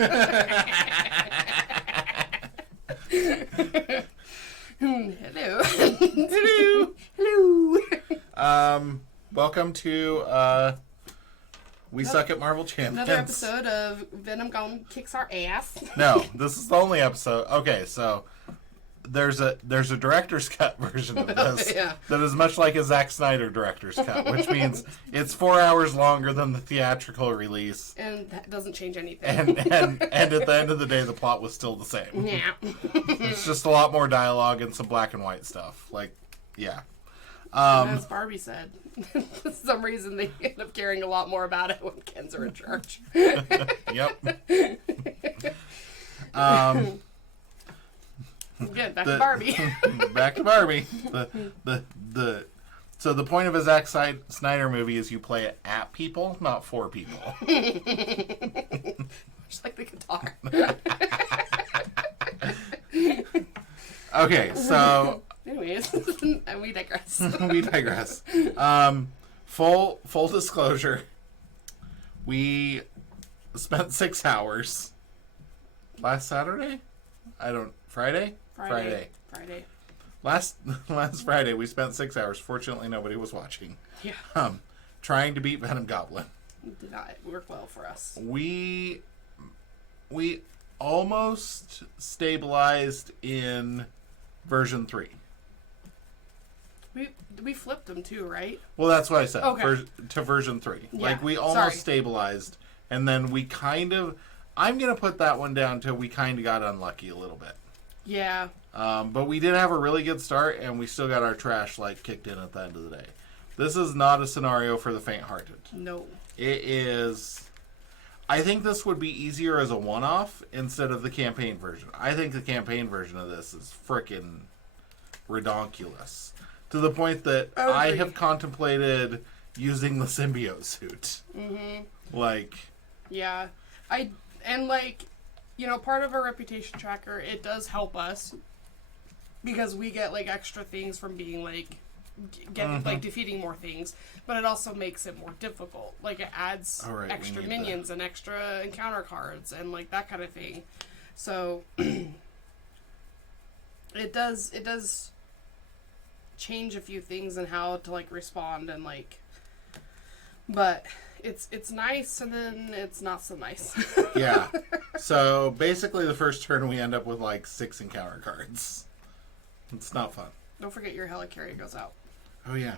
Hello. Hello. Hello. Welcome to We Suck at Marvel Champions. Another episode of Venom Goblin Kicks Our Ass. No, this is the only episode. Okay, so there's a director's cut version of this that is much like a Zack Snyder director's cut, which means it's 4 hours longer than the theatrical release. And that doesn't change anything. And at the end of the day, the plot was still the same. Yeah. It's just a lot more dialogue and some black and white stuff. Like, yeah. As Barbie said, for some reason they end up caring a lot more about it when Kens are in charge. Yep. Good, back to Barbie. Back to Barbie. So the point of a Zack Snyder movie is you play it at people, not for people. Just like the guitar. Okay, so anyways, and we digress. We digress. Full disclosure, we spent 6 hours last Saturday. Friday. Last Friday, we spent 6 hours. Fortunately, nobody was watching. Yeah. Trying to beat Venom Goblin. It did not work well for us. We almost stabilized in version 3. We flipped them too, right? Well, that's what I said. Okay. To version 3. Yeah, like, we almost stabilized, and then we kind of... I'm going to put that one down to we kind of got unlucky a little bit. Yeah. But we did have a really good start, and we still got our trash kicked in at the end of the day. This is not a scenario for the faint-hearted. No. It is... I think this would be easier as a one-off instead of the campaign version. I think the campaign version of this is frickin' redonkulous. To the point that I have contemplated using the symbiote suit. Mm-hmm. Yeah. Part of our reputation tracker, it does help us because we get extra things from being defeating more things, but it also makes it more difficult. It adds extra minions and extra encounter cards and that kind of thing. So it does change a few things and how to respond and but it's nice and then it's not so nice. Yeah. So basically the first turn we end up with 6 encounter cards. It's not fun. Don't forget your helicarrier goes out. Oh yeah.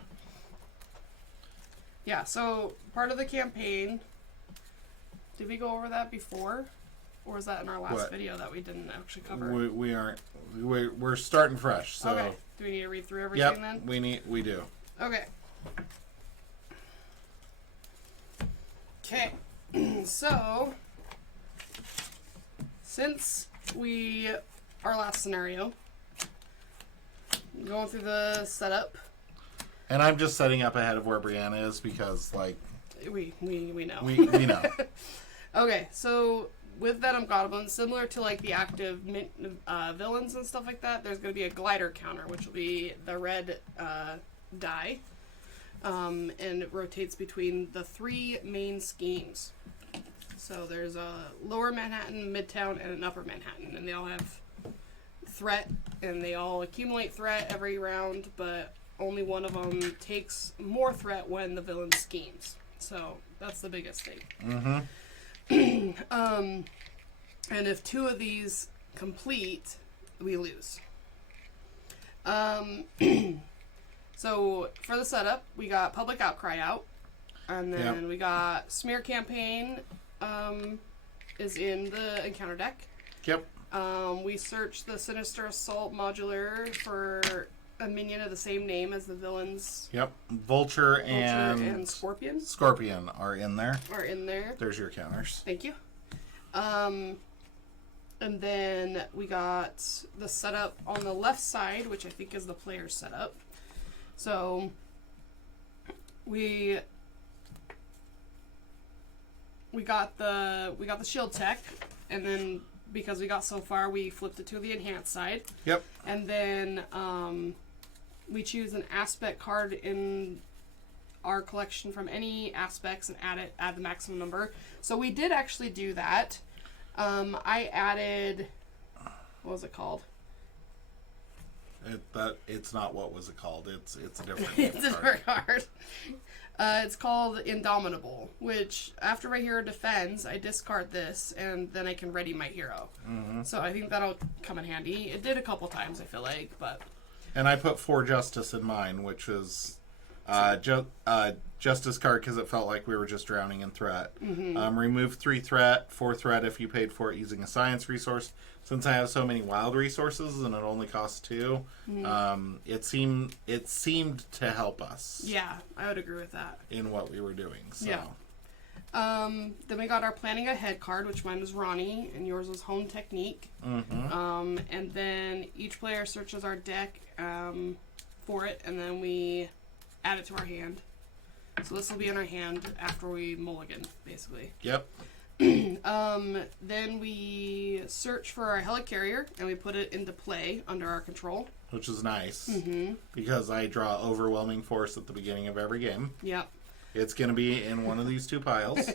Yeah, so part of the campaign, did we go over that before? Or was that in our last video that we didn't actually cover? We aren't. We're starting fresh. So. Okay. Do we need to read through everything then? We do. Okay. Okay. So, since our last scenario, going through the setup. And I'm just setting up ahead of where Brianna is because, we know. We know. Okay, so with Venom Goblin, similar to the active villains and stuff like that, there's going to be a glider counter, which will be the red die, and it rotates between the 3 main schemes. So there's a lower Manhattan, Midtown, and an upper Manhattan, and they all have threat, and they all accumulate threat every round, but only one of them takes more threat when the villain schemes. So that's the biggest thing. Mm-hmm. And if 2 of these complete, we lose. So for the setup, we got Public Outcry out, and then we got Smear Campaign is in the encounter deck. Yep. We searched the Sinister Assault modular for a minion of the same name as the villains. Yep. Vulture and Scorpion. Scorpion are in there. There's your counters. Thank you. And then we got the setup on the left side, which I think is the player's setup. So we got the shield tech, and then because we got so far, we flipped it to the enhanced side. Yep. And then we choose an aspect card in our collection from any aspects and add the maximum number. So we did actually do that. I added, what was it called? It's not what was it called. It's a different It's a card. different card. It's called Indomitable, which after my hero defends, I discard this, and then I can ready my hero. Mm-hmm. So I think that'll come in handy. It did a couple times, I feel like, but... And I put 4 Justice in mine, which was Justice card because it felt like we were just drowning in threat. Mm-hmm. Remove 3 threat, 4 threat if you paid for it using a science resource. Since I have so many wild resources and it only costs 2, it seemed to help us. Yeah, I would agree with that. In what we were doing. So. Yeah. Then we got our Planning Ahead card, which mine was Ronnie, and yours was Home Technique. Mm-hmm. And then each player searches our deck for it, and then we add it to our hand. So this will be in our hand after we mulligan, basically. Yep. Then we search for our helicarrier, and we put it into play under our control. Which is nice. Mm-hmm. Because I draw overwhelming force at the beginning of every game. Yep. It's going to be in one of these 2 piles.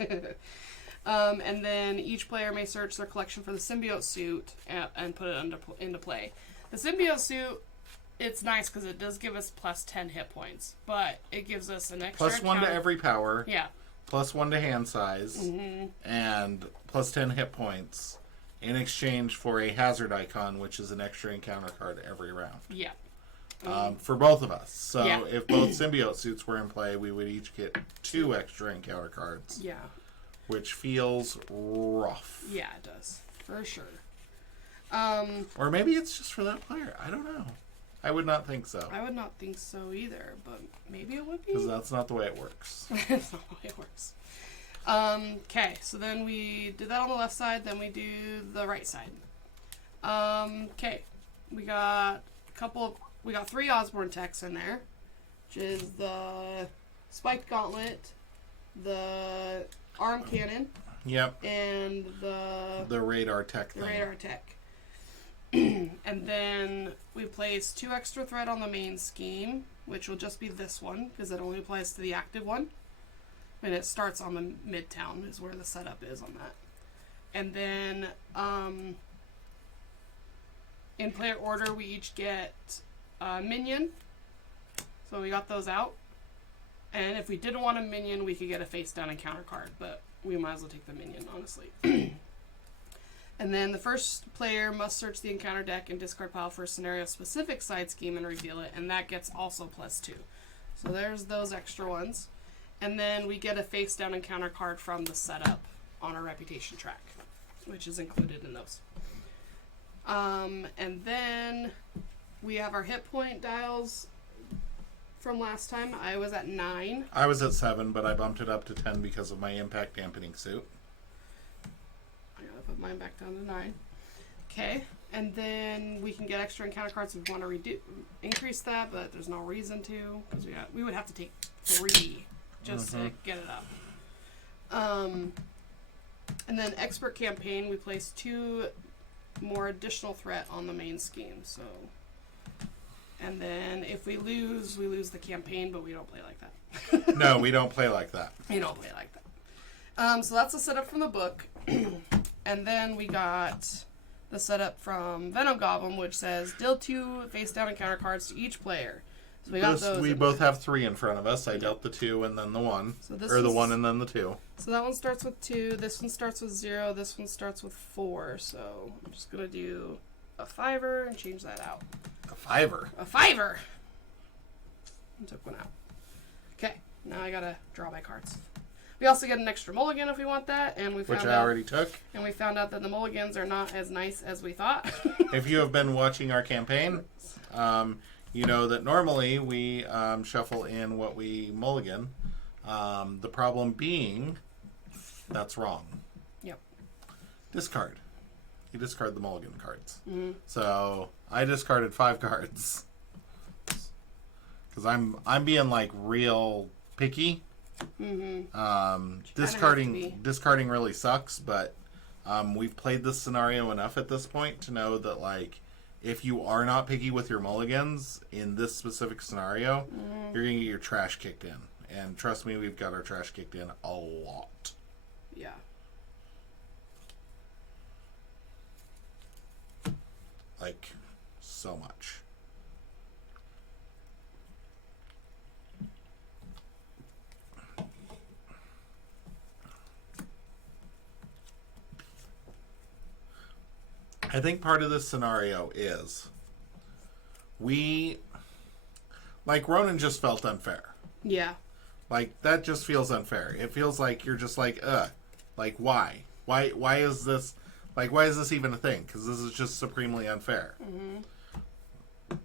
And then each player may search their collection for the symbiote suit and put it into play. The symbiote suit, it's nice because it does give us plus 10 hit points, but it gives us an extra Plus 1 to every power. Yeah. Plus 1 to hand size. Mm-hmm. And plus 10 hit points in exchange for a hazard icon, which is an extra encounter card every round. Yeah. For both of us. So Yeah. if both symbiote suits were in play, we would each get 2 extra encounter cards. Yeah. Which feels rough. Yeah, it does. For sure. Or maybe it's just for that player. I don't know. I would not think so. I would not think so either, but maybe it would be. Because that's not the way it works. That's not the way it works. Okay, so then we did that on the left side, then we do the right side. Okay, we got 3 Osborne techs in there, which is the Spiked Gauntlet, the Arm Cannon, Yep. and The radar tech the thing. Radar Tech. And then we place 2 extra threat on the main scheme, which will just be this one, because it only applies to the active one. And it starts on the Midtown, is where the setup is on that. And then, in player order, we each get a minion. So we got those out. And if we didn't want a minion, we could get a face down encounter card, but we might as well take the minion, honestly. And then the first player must search the encounter deck and discard pile for a scenario-specific side scheme and reveal it, and that gets also plus 2. So there's those extra ones. And then we get a face-down encounter card from the setup on our reputation track, which is included in those. And then we have our hit point dials from last time. I was at 9. I was at 7, but I bumped it up to 10 because of my impact dampening suit. I gotta put mine back down to 9. Okay, and then we can get extra encounter cards if we want to increase that, but there's no reason to, because we would have to take 3 just to get it up. And then expert campaign, we place 2 more additional threat on the main scheme. So, and then if we lose the campaign, but we don't play like that. No, we don't play like that. You don't play like that. So that's the setup from the book. And then we got the setup from Venom Goblin, which says deal 2 face down encounter cards to each player. So we got those. We both have 3 in front of us. I dealt the 2 and then the 1. So this or the is, 1 and then the 2. So that one starts with 2, this one starts with 0, this one starts with 4. So I'm just going to do a 5er and change that out. A 5er? A 5er! I took one out. Okay, now I gotta draw my cards. We also get an extra mulligan if we want that, and we found Which I already took. And we found out that the mulligans are not as nice as we thought. If you have been watching our campaign, you know that normally we shuffle in what we mulligan. The problem being, that's wrong. Yep. Discard. You discard the mulligan cards. Mm-hmm. So I discarded 5 cards because I'm being like real picky. Mm-hmm. Discarding really sucks, but we've played this scenario enough at this point to know that like if you are not picky with your mulligans in this specific scenario, you're gonna get your trash kicked in. And trust me, we've got our trash kicked in a lot. Yeah. Like, so much. I think part of this scenario is like, Ronan just felt unfair. Yeah. Like, that just feels unfair. It feels like you're just like, like, why? Why is this, like, why is this even a thing? Because this is just supremely unfair. Mm-hmm.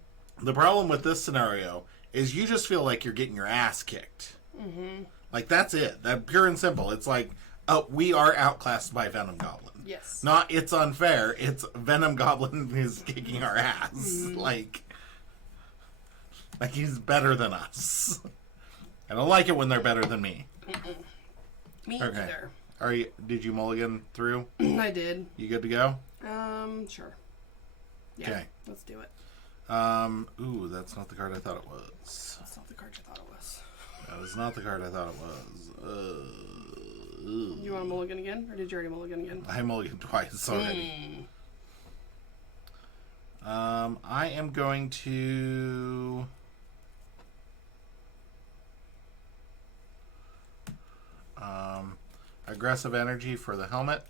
The problem with this scenario is you just feel like you're getting your ass kicked. Mm-hmm. Like, that's it. That pure and simple. It's like, we are outclassed by Venom Goblin. Yes. Not it's unfair. It's Venom Goblin is kicking our ass. Mm-hmm. Like he's better than us. I don't like it when they're better than me. Mm-mm. Me either. Did you mulligan through? I did. You good to go? Sure. Yeah. Okay. Let's do it. Ooh, that's not the card I thought it was. That's not the card I thought it was. That is not the card I thought it was. You want to mulligan again? Or did you already mulligan again? I mulliganed twice already. I am going to... aggressive energy for the helmet.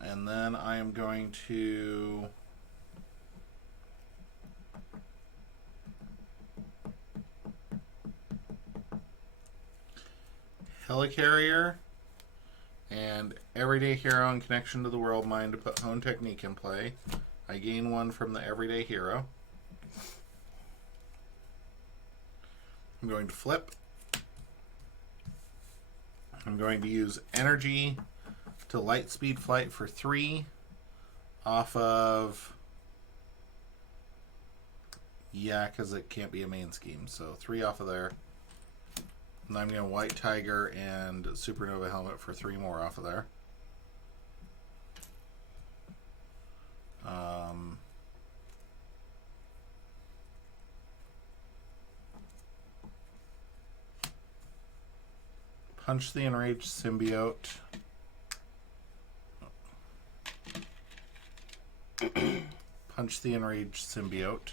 And then I am going to... Helicarrier and Everyday Hero in connection to the World Mind to put Hone Technique in play. I gain one from the Everyday Hero. I'm going to flip. I'm going to use energy to Lightspeed Flight for 3 off of... Yeah, because it can't be a main scheme. So 3 off of there. And I'm going to White Tiger and Supernova Helmet for 3 more off of there. Punch the Enraged Symbiote. Punch the Enraged Symbiote.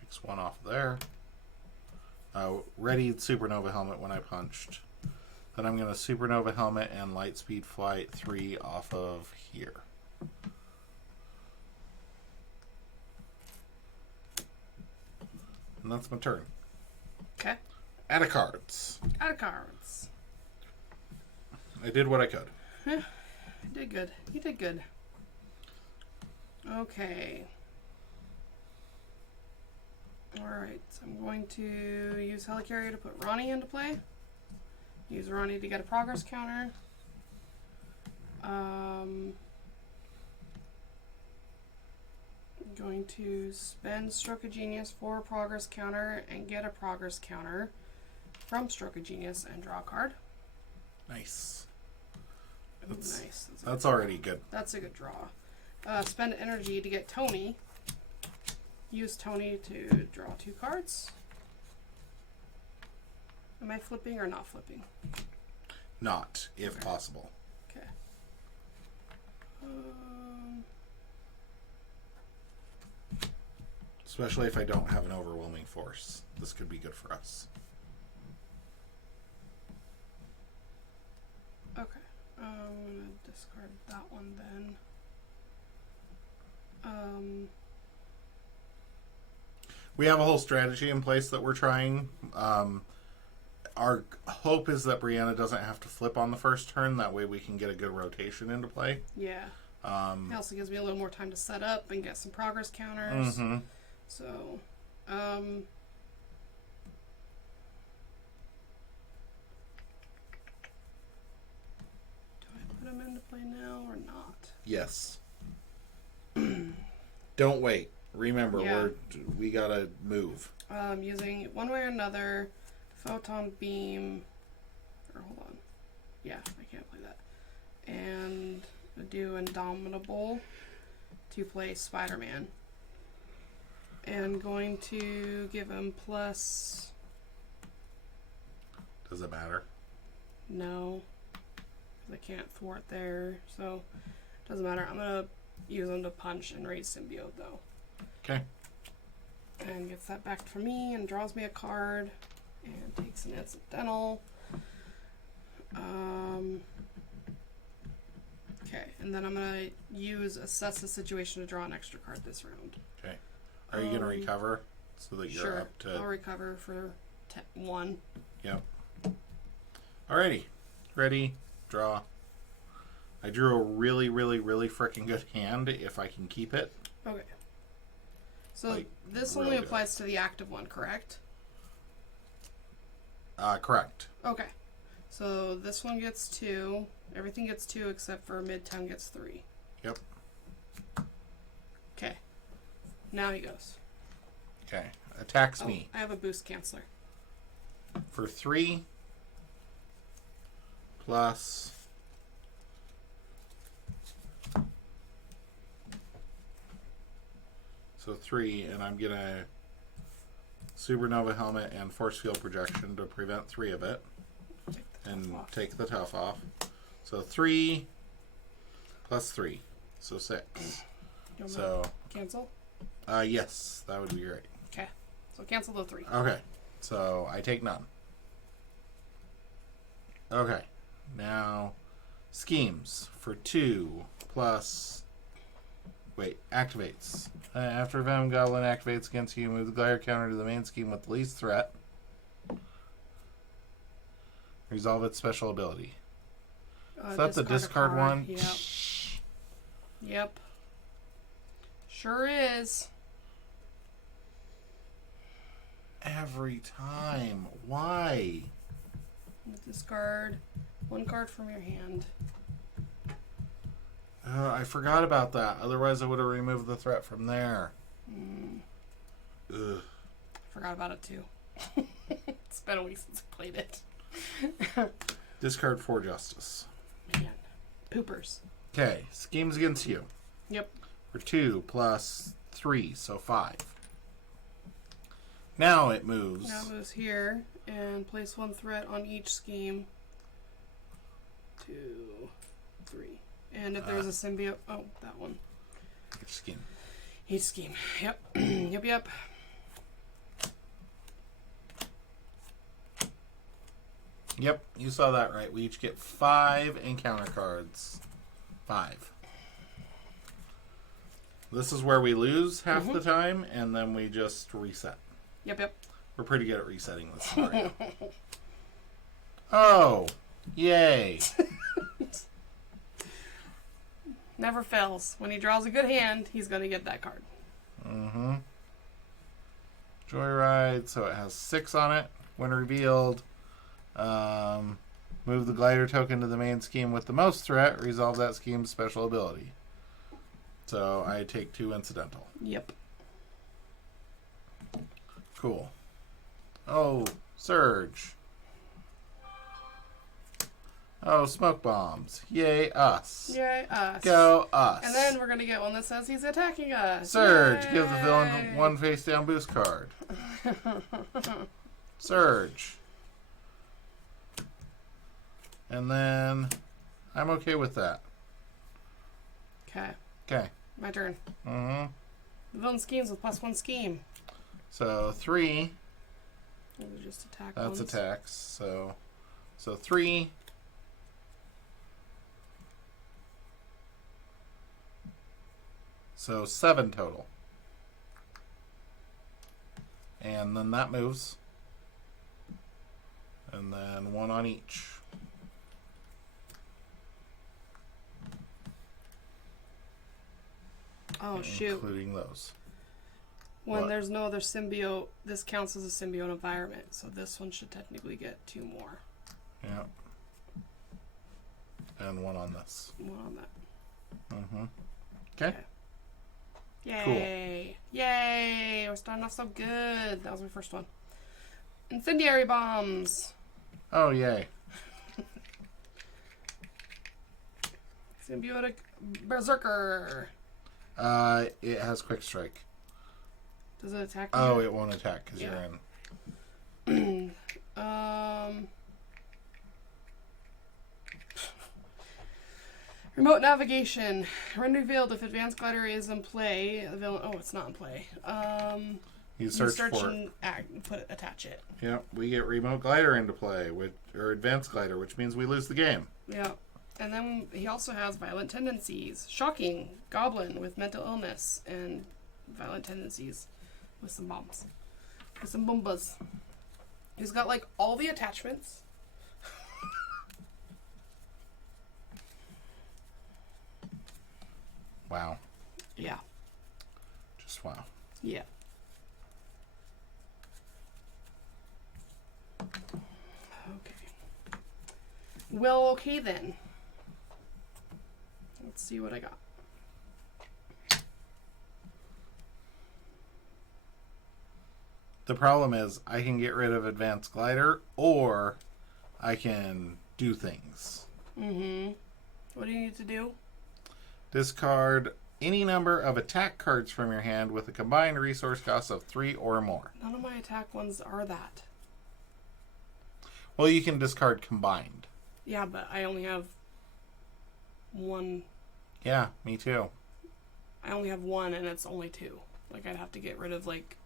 Takes 1 off there. Readied Supernova Helmet when I punched. Then I'm going to Supernova Helmet and Lightspeed Flight 3 off of here. And that's my turn. Okay. Out of cards. Out of cards. I did what I could. Yeah, you did good. You did good. Okay. Alright, so I'm going to use Helicarrier to put Ronnie into play. Use Ronnie to get a progress counter. Going to spend Stroke of Genius for a progress counter and get a progress counter from Stroke of Genius and draw a card. Nice. Nice. That's already good. That's a good draw. Spend energy to get Tony. Use Tony to draw 2 cards. Am I flipping or not flipping? Not, if possible. Okay. Especially if I don't have an overwhelming force. This could be good for us. Okay. I'm going to discard that one then. We have a whole strategy in place that we're trying. Our hope is that Brianna doesn't have to flip on the first turn. That way we can get a good rotation into play. Yeah. It also gives me a little more time to set up and get some progress counters. Mm-hmm. So, do I put them into play now or not? Yes. Don't wait. Remember, we gotta move. Using one way or another, Photon Beam, or hold on. Yeah, I can't play that. And do Indomitable to play Spider-Man. And going to give him plus Does it matter? No. I can't thwart there, so doesn't matter. I'm gonna use them to punch and raise symbiote though. Okay. And gets that back for me and draws me a card and takes an incidental. Okay, and then I'm gonna use assess the situation to draw an extra card this round. Okay. Are you gonna recover so that you're sure, up to? I'll recover for 1. Yep. Alrighty. Ready. Draw. I drew a really, really, really freaking good hand if I can keep it. Okay. So Like, this really only good. applies to the active one, correct? Correct. Okay. So this one gets 2. Everything gets 2 except for Midtown gets 3. Yep. Okay. Now he goes. Okay. Attacks me I have a boost canceller. for 3 plus. So 3, and I'm gonna supernova helmet and force field projection to prevent 3 of it, and take the tough off. So 3 plus 3, so 6. You want So me to cancel? yes, that would be great. Okay. So cancel the 3. Okay, so I take none. Okay, now schemes for 2 plus. Wait, activates. After Venom Goblin activates against you, move the glider counter to the main scheme with the least threat. Resolve its special ability. Is that the discard card. one? Yep. Yep. Sure is. Every time. Why? Discard 1 card from your hand. I forgot about that. Otherwise, I would have removed the threat from there. Ugh. Forgot about it too. It's been a week since I played it. Discard 4 justice. Man. Poopers. Okay, schemes against you. Yep. For 2 plus 3, so 5. Now it moves. Now it moves here and place 1 threat on each scheme. 2, 3. And if there's a symbiote, that one. Each scheme. Each scheme. Yep. Yep. Yep, you saw that right. We each get 5 encounter cards. 5. This is where we lose half the time, and then we just reset. Yep. We're pretty good at resetting this scenario. Oh, yay. Never fails. When he draws a good hand, he's going to get that card. Mm-hmm. Joyride, so it has 6 on it. When revealed, move the glider token to the main scheme with the most threat. Resolve that scheme's special ability. So I take 2 incidental. Yep. Cool. Oh, Surge. Oh, smoke bombs. Yay, us. Yay, us. Go, us. And then we're going to get one that says he's attacking us. Surge. Yay. Give the villain 1 face down boost card. Surge. And then I'm okay with that. Okay. Okay. My turn. Mm-hmm. The villain schemes with +1 scheme. So 3. Those are just attack That's ones. attacks. So 3. So 7 total. And then that moves. And then 1 on each. Oh, shoot. Including those. When What? there's no other symbiote, this counts as a symbiote environment. So this one should technically get 2 more. Yeah. And 1 on this. 1 on that. Mm-hmm. Okay. Yay! Yay! We're starting off so good. That was my first one. Incendiary bombs. Oh, yay. Symbiotic berserker. It has quick strike. Does it attack? Oh, you? it won't attack because Yeah. you're in. Remote navigation. When revealed, if advanced glider is in play, the villain. Oh, it's not in play. You search for it. And attach it. Yep, we get remote glider into play, or advanced glider, which means we lose the game. Yeah. And then he also has violent tendencies. Shocking. Goblin with mental illness and violent tendencies. With some bombs. With some bombas. He's got like all the attachments. Wow. Yeah. Just wow. Yeah. Okay. Well, okay then. Let's see what I got. The problem is I can get rid of advanced glider or I can do things. Mm-hmm. What do you need to do? Discard any number of attack cards from your hand with a combined resource cost of 3 or more. None of my attack ones are that. Well, you can discard combined. Yeah, but I only have one. Yeah, me too. I only have one and it's only 2. Like, I'd have to get rid of, like,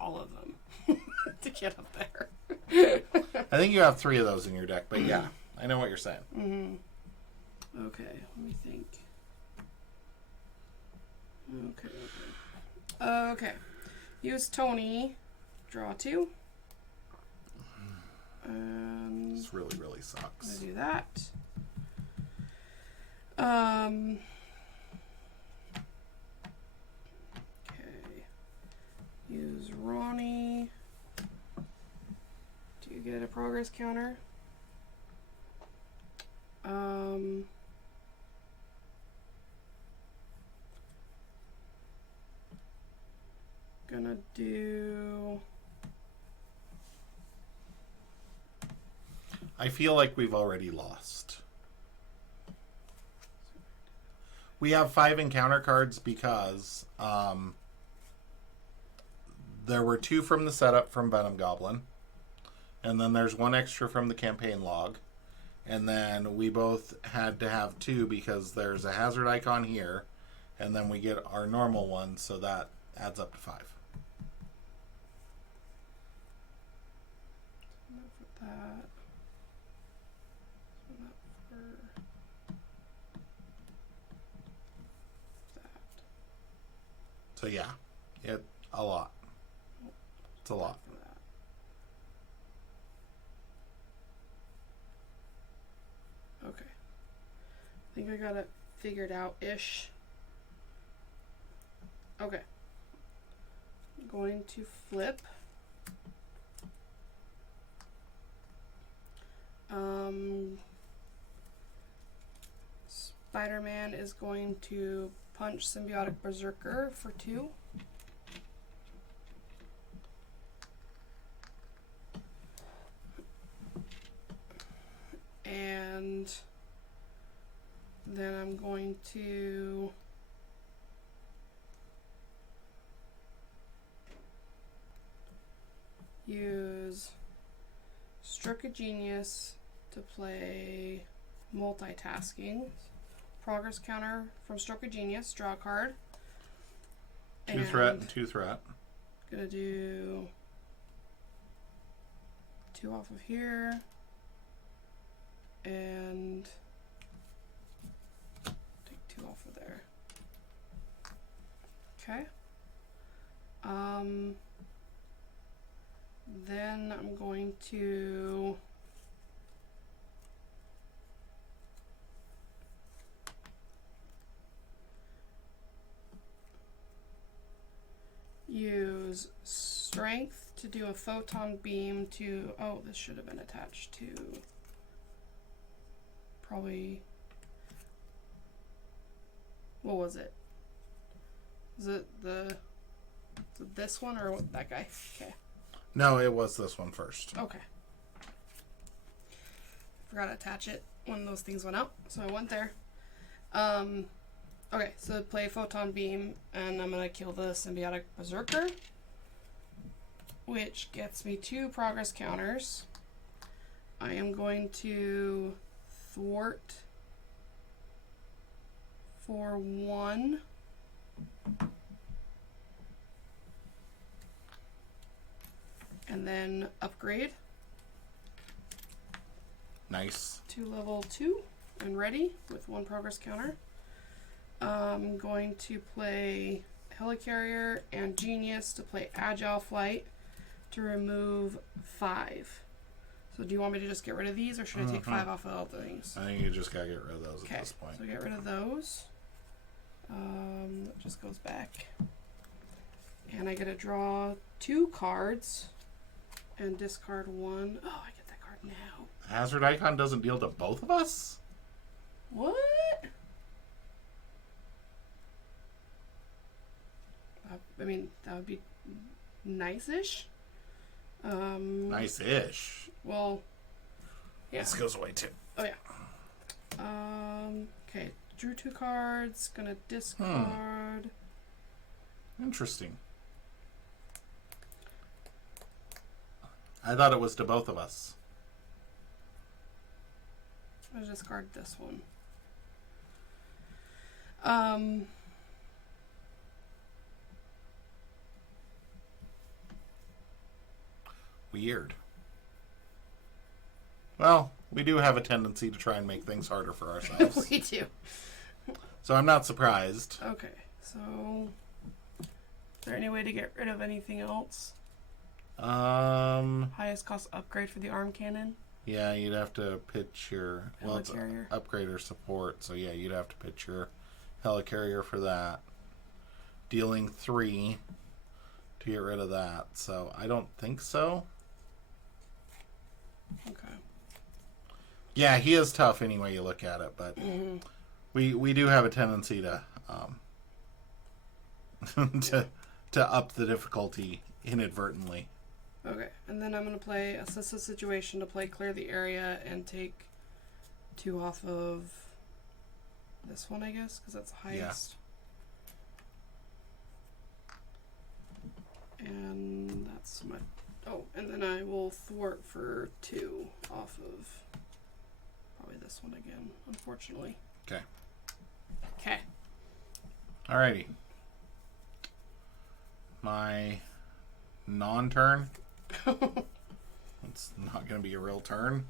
all of them to get up there. I think you have 3 of those in your deck, but yeah, I know what you're saying. Mm-hmm. Okay, let me think. Okay. Use Tony. Draw 2. This really, really I'm sucks. gonna do that. Okay. Use Ronnie. Do you get a progress counter? Gonna do. I feel like we've already lost. We have 5 encounter cards because there were 2 from the setup from Venom Goblin. And then there's 1 extra from the campaign log. And then we both had to have 2 because there's a hazard icon here. And then we get our normal one, so that adds up to 5. That. So yeah, a lot. It's a lot. Okay. I think I got it figured out-ish. Okay. I'm going to flip. Spider-Man is going to punch Symbiotic Berserker for 2. And then I'm going to use Stroke of Genius to play multitasking. Progress counter from Stroke of Genius, draw a card. 2 threat and 2 threat. Gonna do 2 off of here. And take 2 off of there. Okay. Then I'm going to use strength to do a photon beam to, oh, this should have been attached to probably, what was it? Is it this one or that guy? Okay. No, it was this one first. Okay. Forgot to attach it when those things went out, so I went there. Okay, so play Photon Beam, and I'm gonna kill the Symbiotic Berserker, which gets me 2 progress counters. I am going to thwart for 1. And then upgrade. Nice. To level 2 and ready with 1 progress counter. I'm going to play Helicarrier and Genius to play Agile Flight to remove 5. So do you want me to just get rid of these, or should I take 5 off of all the things? I think you just gotta get rid of those at this point. So get rid of those. That just goes back. And I get to draw 2 cards and discard 1. Oh, I get that card now. Hazard Icon doesn't deal to both of us? What? I mean, that would be nice-ish. Nice-ish. Well, yeah. This goes away too. Oh, yeah. Okay. Drew 2 cards. Gonna discard. Interesting. I thought it was to both of us. I'm gonna discard this one. Weird. Well, we do have a tendency to try and make things harder for ourselves. We do. So I'm not surprised. Okay, so is there any way to get rid of anything else? Highest cost upgrade for the arm cannon. Yeah, you'd have to pitch your it's Helicarrier. upgrade or support. So yeah, you'd have to pitch your Helicarrier for that. Dealing 3 to get rid of that. So I don't think so. Okay. Yeah, he is tough any way you look at it, but we do have a tendency to to up the difficulty inadvertently. Okay, and then I'm going to play Assist the Situation to play Clear the Area and take 2 off of this one, I guess, because that's the highest. Yeah. And that's my... Oh, and then I will thwart for 2 off of probably this one again, unfortunately. Okay. Okay. Alrighty. My non-turn. It's not going to be a real turn.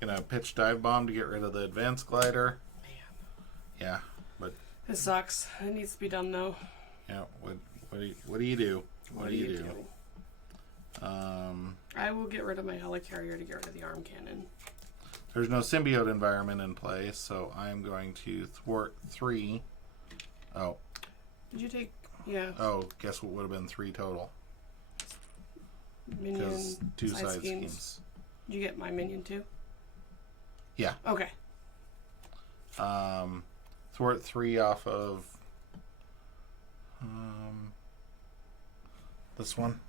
Gonna pitch Dive Bomb to get rid of the Advanced Glider. Man. Yeah, but It sucks. It needs to be done though. yeah. What do you do? What do you do? I will get rid of my Helicarrier to get rid of the arm cannon. There's no symbiote environment in play, so I'm going to thwart 3. Oh. Did you take... Yeah. Oh, guess what would have been 3 total? Minion Because 2 side schemes. schemes. Did you get my minion too? Yeah. Okay. Thwart 3 off of this one.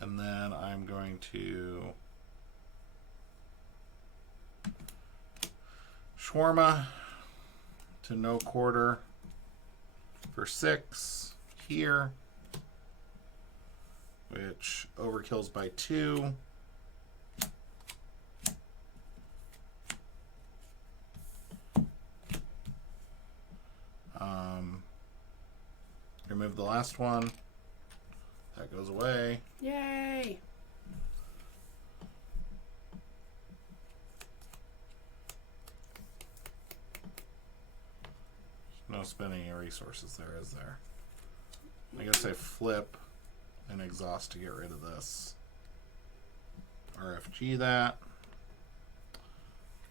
And then I'm going to Shawarma to no quarter for 6 here, which overkills by 2. Remove the last one. That goes away. Yay! No spending any resources there, is there? I guess I flip and exhaust to get rid of this. RFG that.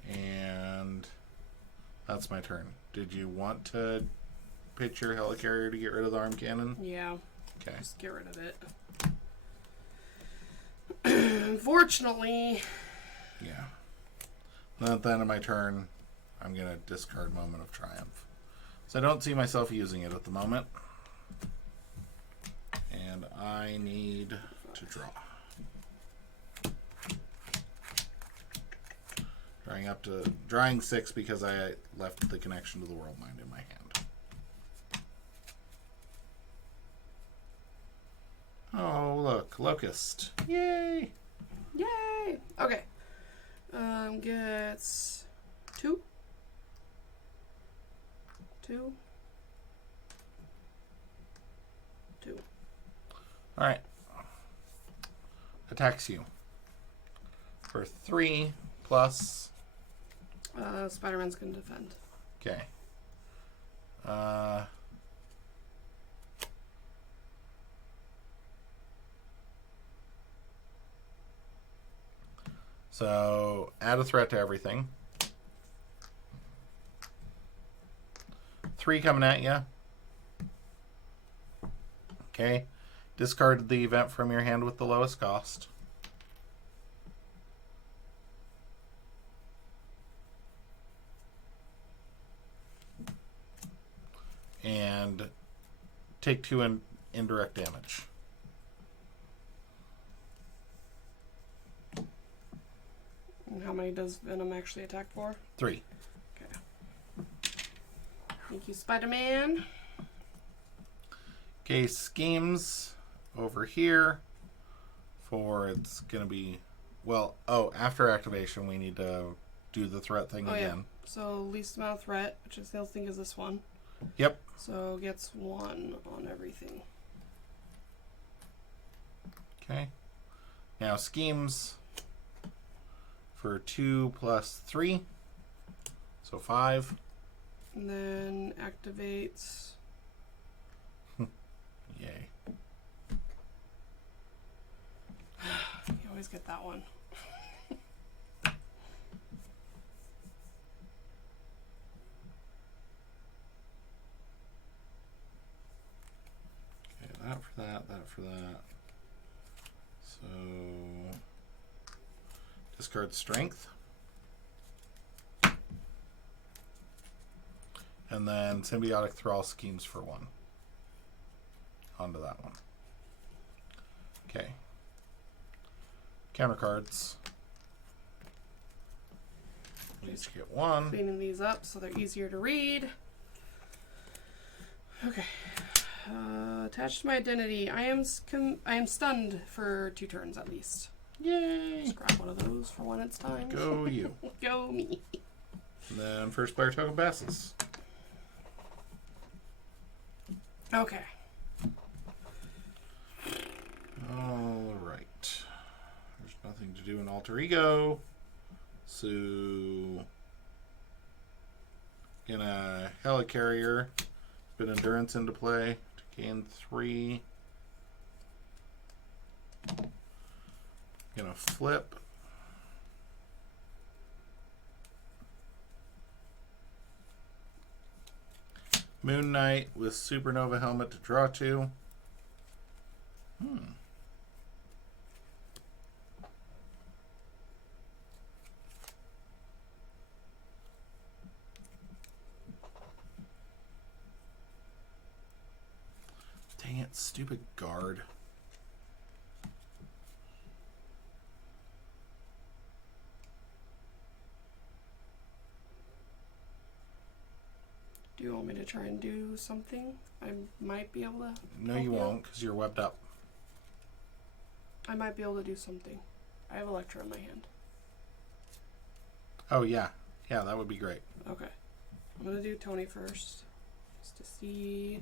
And that's my turn. Did you want to pitch your Helicarrier to get rid of the arm cannon? Yeah. Okay. Just get rid of it. Unfortunately. Yeah. Then at the end of my turn, I'm going to discard Moment of Triumph. So I don't see myself using it at the moment. And I need to draw. Drawing 6 because I left the Connection to the World Mind in my hand. Oh, look, Locust. Yay! Yay! Okay. I'm Venom gets 2. 2. 2. Alright. Attacks you. For 3 plus. Spider-Man's gonna defend. Okay. So, add a threat to everything. 3 coming at you. Okay. Discard the event from your hand with the lowest cost. And take 2 indirect damage. And how many does Venom actually attack for? 3. Okay. Thank you, Spider-Man. Okay, schemes over here for it's going to be, well, after activation we need to do the threat thing again. Yeah. So least amount of threat, which I still think is this one. Yep. So gets 1 on everything. Okay. Now schemes for 2 plus 3. So 5. And then activates. Yay. You always get that one. Okay, that for that, that for that. So discard strength. And then symbiotic thrall schemes for 1. Onto that one. Okay. Counter cards. We each get 1. Cleaning these up so they're easier to read. Okay. Attached to my identity, I am stunned for 2 turns at least. Yay! Just grab one of those for when it's time. Go you. Go me. And then first player token passes. Okay. All right. There's nothing to do in alter ego. So, gonna helicarrier. Put endurance into play to gain 3. Gonna flip. Moon Knight with Supernova Helmet to draw 2. Dang it, stupid guard. Do you want me to try and do something? I might be able to. No, you won't, because you're webbed up. I might be able to do something. I have Electra in my hand. Oh, yeah. Yeah, that would be great. Okay. I'm going to do Tony first. Just to see.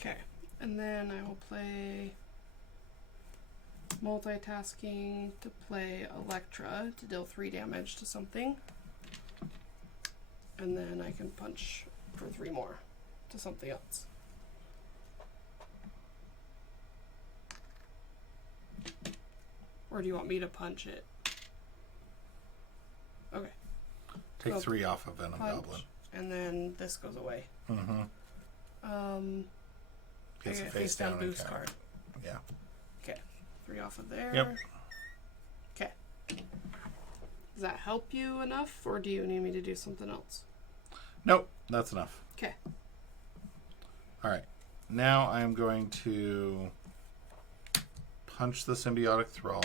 Okay, and then I will play multitasking to play Electra to deal 3 damage to something. And then I can punch for 3 more to something else. Or do you want me to punch it? Okay. Take So 3 off of Venom punch, Goblin. and then this goes away. Mm-hmm. Gets a I get face down boost encounter. card. Yeah. Okay, 3 off of there. Yep. Okay. Does that help you enough, or do you need me to do something else? Nope, that's enough. Okay. Alright. Now I'm going to punch the symbiotic thrall.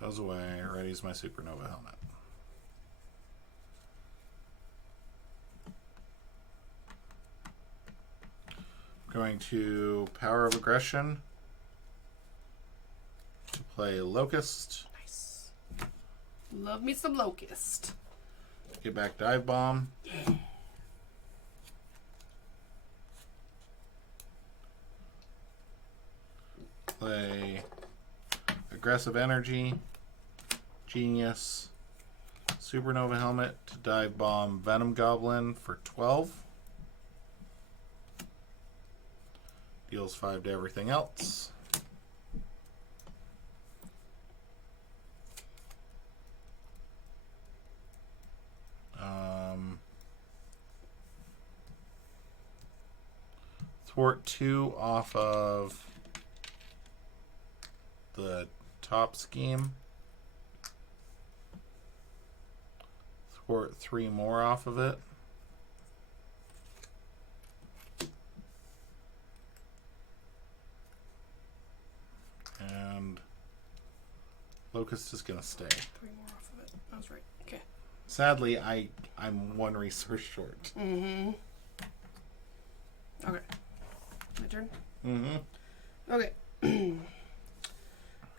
Goes away. Ready's my supernova helmet. Going to Power of Aggression to play Locust. Nice. Love me some Locust. Get back Dive Bomb. Yeah. Play Aggressive Energy, Genius, Supernova Helmet to Dive Bomb Venom Goblin for 12. Deals 5 to everything else. Thwart 2 off of the top scheme. Thwart 3 more off of it. And Locust is gonna stay. 3 more off of it. I was right. Okay. Sadly, I'm 1 resource short. Mm-hmm. Okay. My turn? Mm-hmm. Okay.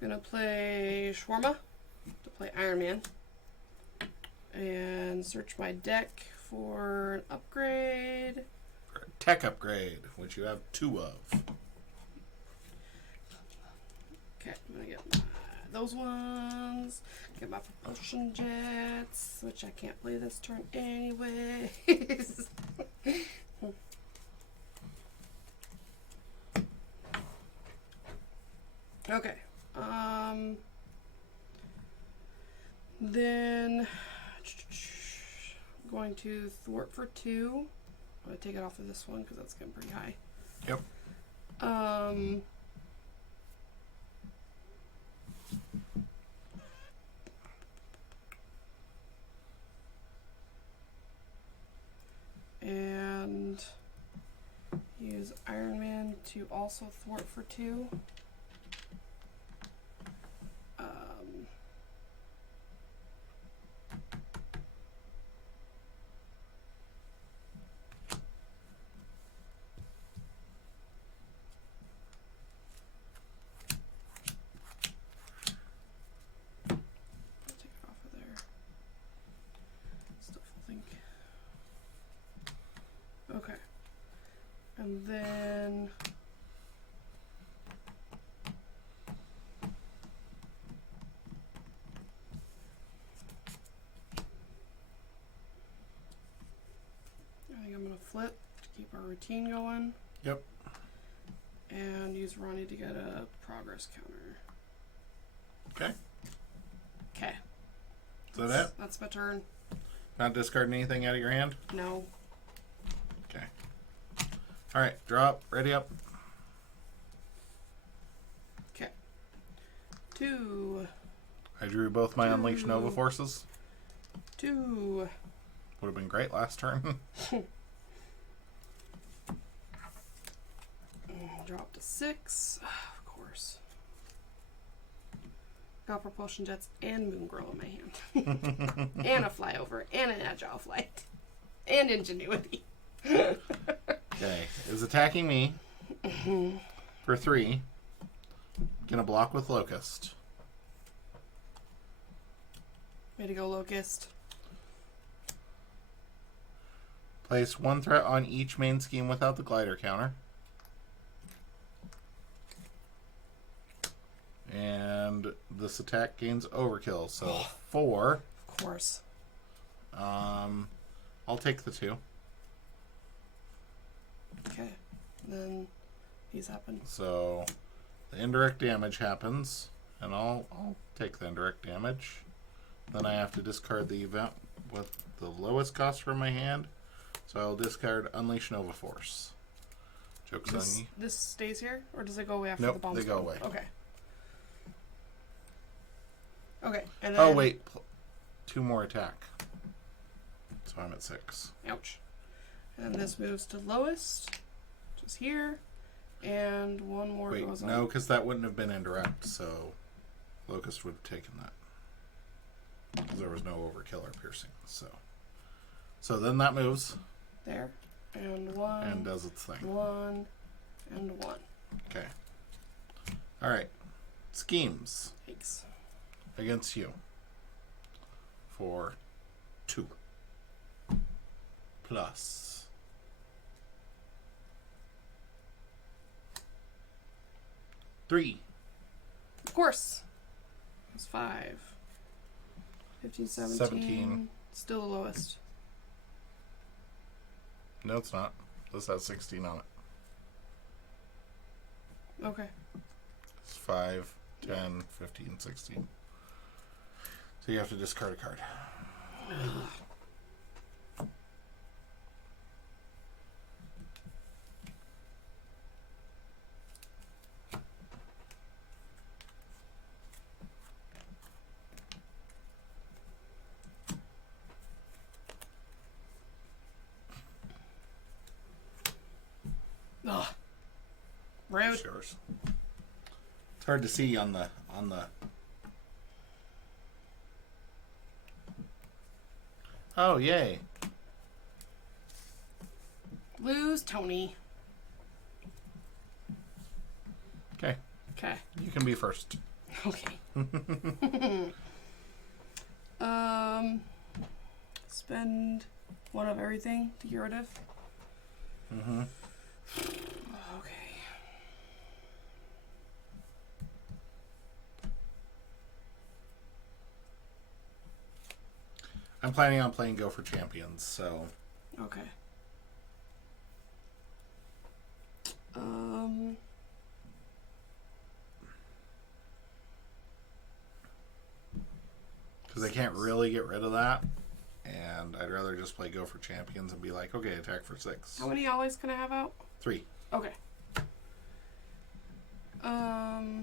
Gonna play Shawarma to play Iron Man. And search my deck for an upgrade. For a tech upgrade, which you have 2 of. Okay, I'm gonna get those ones. Get my propulsion jets, which I can't play this turn anyways. Okay. Then I'm going to thwart for 2. I'm gonna take it off of this one because that's getting pretty high. Yep. And use Iron Man to also thwart for 2. Take it off of there. Stuff, I think. Okay. And then I think I'm gonna flip to keep our routine going. Yep. And use Ronnie to get a progress counter. Okay. Okay. Is that it? That's my turn. Not discarding anything out of your hand? No. Okay. Alright, drop. Ready up. Okay. 2. I drew both my Unleash Nova forces. 2. Would have been great last turn. Drop to 6. Of course. Got propulsion jets and moon girl in my hand. And a flyover. And an agile flight. And ingenuity. Okay. Is attacking me for 3. Gonna block with Locust. Way to go, Locust. Place 1 threat on each main scheme without the glider counter. And this attack gains overkill, so 4. Of course. I'll take the 2. Okay. Then these happen. So the indirect damage happens, and I'll take the indirect damage. Then I have to discard the event with the lowest cost from my hand. So I'll discard Unleash Nova Force. Joke's on you. This stays here, or does it go away after Nope, the bombs they go come? away. Okay. Okay, and then... Oh, wait. 2 more attack. So I'm at 6. Ouch. And this moves to lowest, which is here. And one more Wait, goes on. no, because that wouldn't have been indirect, so Locust would have taken that. Because there was no overkill or piercing. So then that moves. There. And 1. And does its thing. 1 and 1. Okay. Alright. Schemes. Thanks. Against you. For 2. Plus. 3. Of course. It's 5. 15, 17. Still the lowest. No, it's not. This has 16 on it. Okay. It's 5, 10, 15, 16. So you have to discard a card. Ugh. Rude. It's yours. It's hard to see on the Oh, yay. Lose Tony. Okay. Okay. You can be first. Okay. Spend one of everything to get rid of. Mm-hmm. Okay. I'm planning on playing Go for Champions, so Okay. because I can't really get rid of that, and I'd rather just play Go for Champions and be like, okay, attack for 6. How many always can I have out? 3 Okay.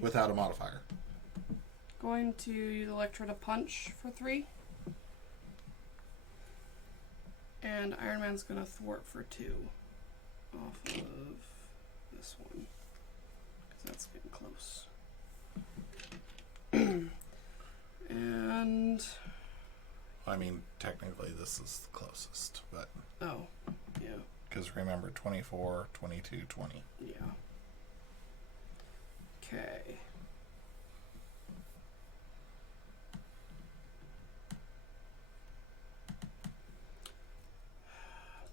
without a modifier. Going to use Electro to punch for 3. And Iron Man's gonna thwart for 2 off of this one. Because that's getting close. And I mean, technically this is the closest, but oh, yeah. because remember 24, 22, 20. Yeah. Okay.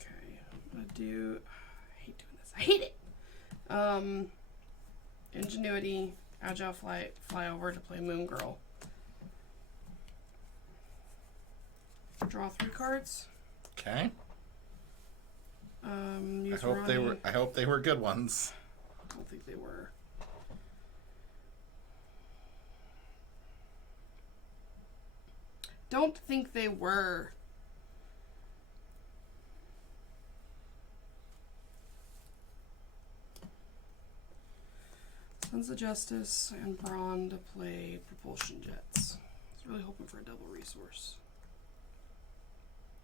Okay, I'm gonna do. I hate doing this. I hate it. Ingenuity, agile flight, fly over to play Moon Girl. Draw 3 cards. Okay. Use I hope they were good ones. I don't think they were. Don't think they were. Sons of Justice and Brawn to play Propulsion Jets. I was really hoping for a double resource.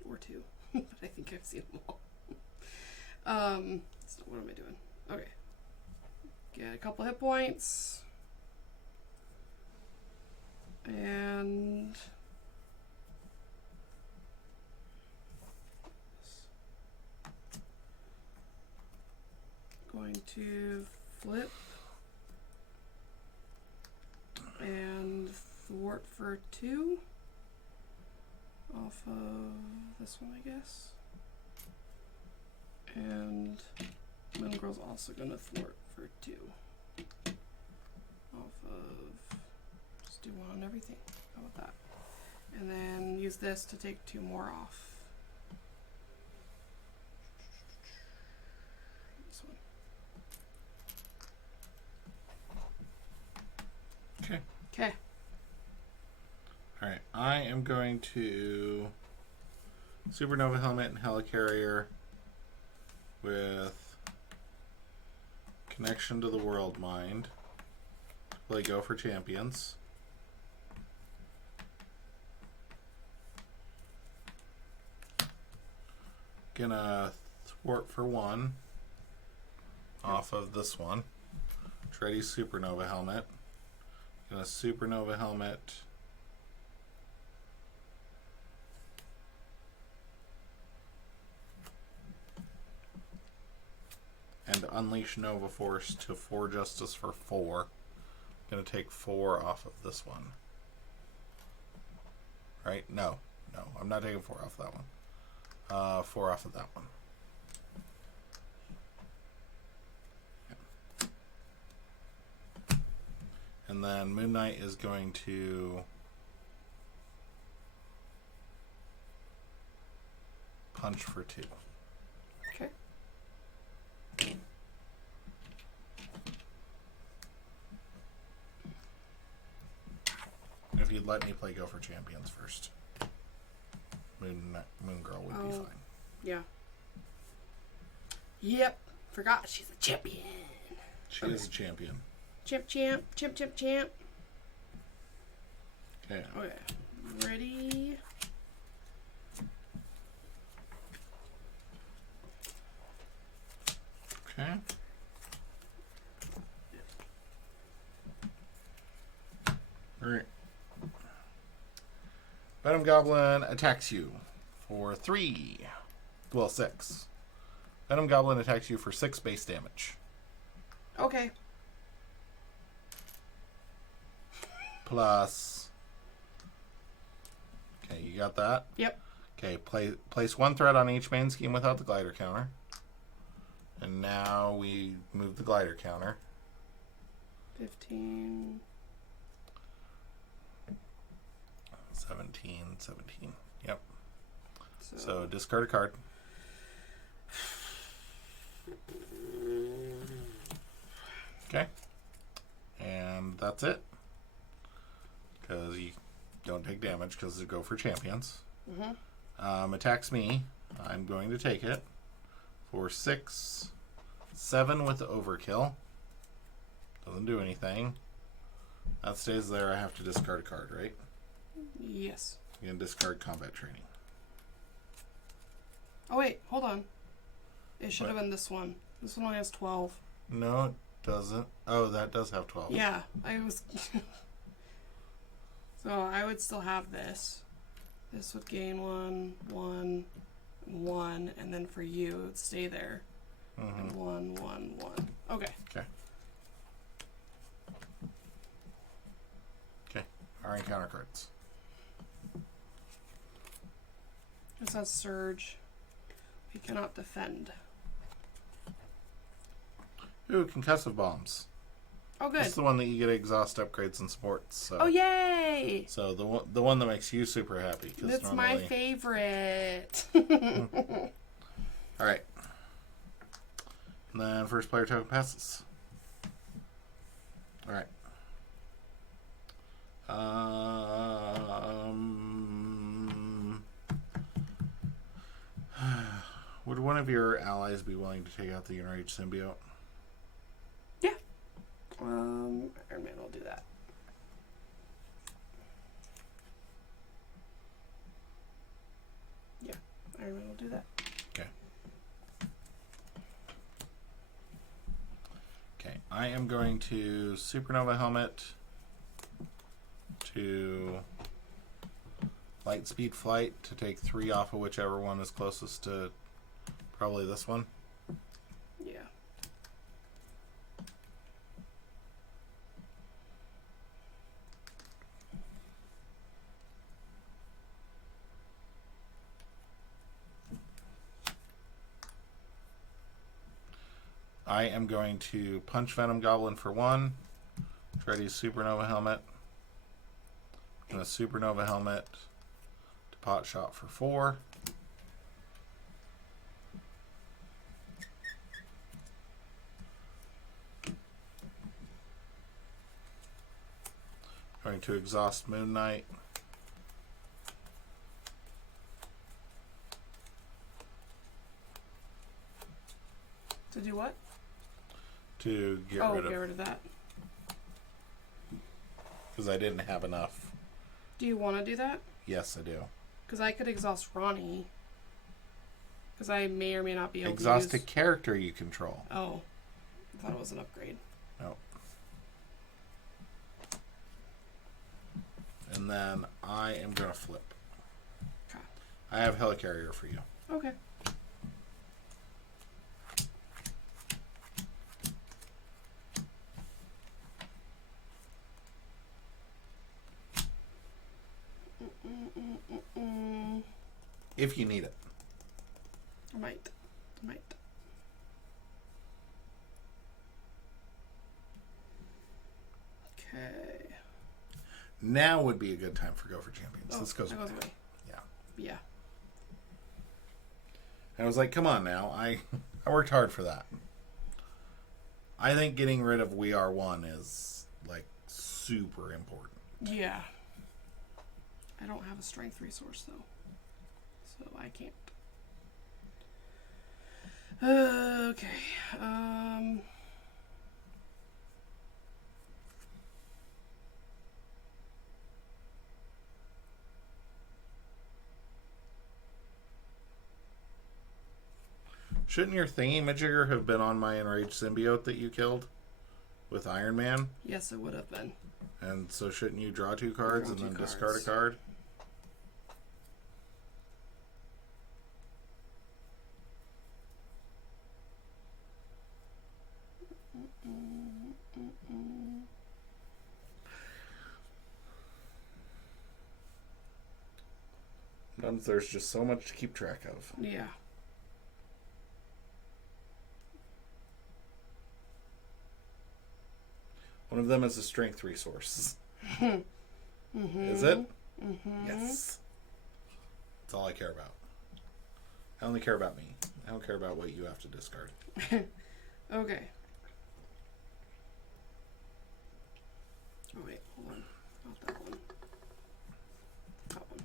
Or 2. But I think I've seen them all. So what am I doing? Okay. Get a couple hit points. And going to flip and thwart for 2 off of this one, I guess. And Moon Girl's also gonna thwart for 2 off of, just do 1 on everything. How about that? And then use this to take 2 more off. This one. Okay. Okay. Alright, I am going to Supernova Helmet and Helicarrier with Connection to the World Mind. Play Go for Champions. Gonna thwart for 1 off of this one. Ready supernova helmet. Gonna supernova helmet. And unleash Nova Force to 4 Justice for 4. Gonna take 4 off of this one. Right? No. No, I'm not taking 4 off that one. 4 off of that one. Yeah. And then Moon Knight is going to punch for 2. Okay. If you'd let me play Go for Champions first. Moon Girl would be fine. Yeah. Yep. Forgot she's a champion. She is a champion. Champ. Okay. Okay. Ready? Okay. Alright. Venom Goblin attacks you for 3. Well, 6. Venom Goblin attacks you for 6 base damage. Okay. Plus. Okay, you got that? Yep. Okay, place 1 threat on each main scheme without the glider counter. And now we move the glider counter. 15. 17. Yep. So discard a card. Okay. And that's it. Because you don't take damage because they go for champions. Mm-hmm. Attacks me. I'm going to take it for 6. 7 with the overkill. Doesn't do anything. That stays there. I have to discard a card, right? Yes. You can discard combat training. Oh, wait. Hold on. It should have What? been this one. This one only has 12. No, it doesn't. Oh, that does have 12. Yeah. I was... So I would still have this. This would gain 1, 1, 1. And then for you, it would stay there. Mm-hmm. And 1, 1, 1. Okay. Okay. Okay. Our encounter cards. This has Surge. We cannot defend. Ooh, concussive bombs. Oh, good. That's the one that you get exhaust upgrades and supports. So. Oh, yay! So the one that makes you super happy. That's normally... my favorite. All right. And then first player token passes. All right. Would one of your allies be willing to take out the Enraged Symbiote? Yeah. Iron Man will do that. Yeah, Iron Man will do that. Okay. Okay, I am going to Supernova Helmet to Light Speed Flight to take 3 off of whichever one is closest to probably this one. Yeah. I am going to punch Venom Goblin for 1. Ready Supernova Helmet. And a Supernova Helmet to Pot Shot for 4. Going to exhaust Moon Knight. To do what? To get Oh, rid get of, rid of that. because I didn't have enough. Do you want to do that? Yes, I do. Because I could exhaust Ronnie. Because I may or may not be able Exhaust to a character you control. Oh. I thought it was an upgrade. No. And then I am going to flip. Okay. I have Helicarrier for you. Okay. If you need it. I might. Okay. Now would be a good time for Go for Champions. Oh, This goes that away. goes away. Yeah. I was like, come on now. I worked hard for that. I think getting rid of We Are One is, like, super important. Yeah. I don't have a strength resource, though. So I can't. Okay. Shouldn't your thingy-majigger have been on my enraged symbiote that you killed with Iron Man? Yes, it would have been. And so shouldn't you draw 2 cards and then discard a card? Sometimes there's just so much to keep track of. Yeah. One of them is a strength resource. Is it? Yes. That's all I care about. I only care about me. I don't care about what you have to discard. Okay. Oh wait, hold on. Not that one. That one.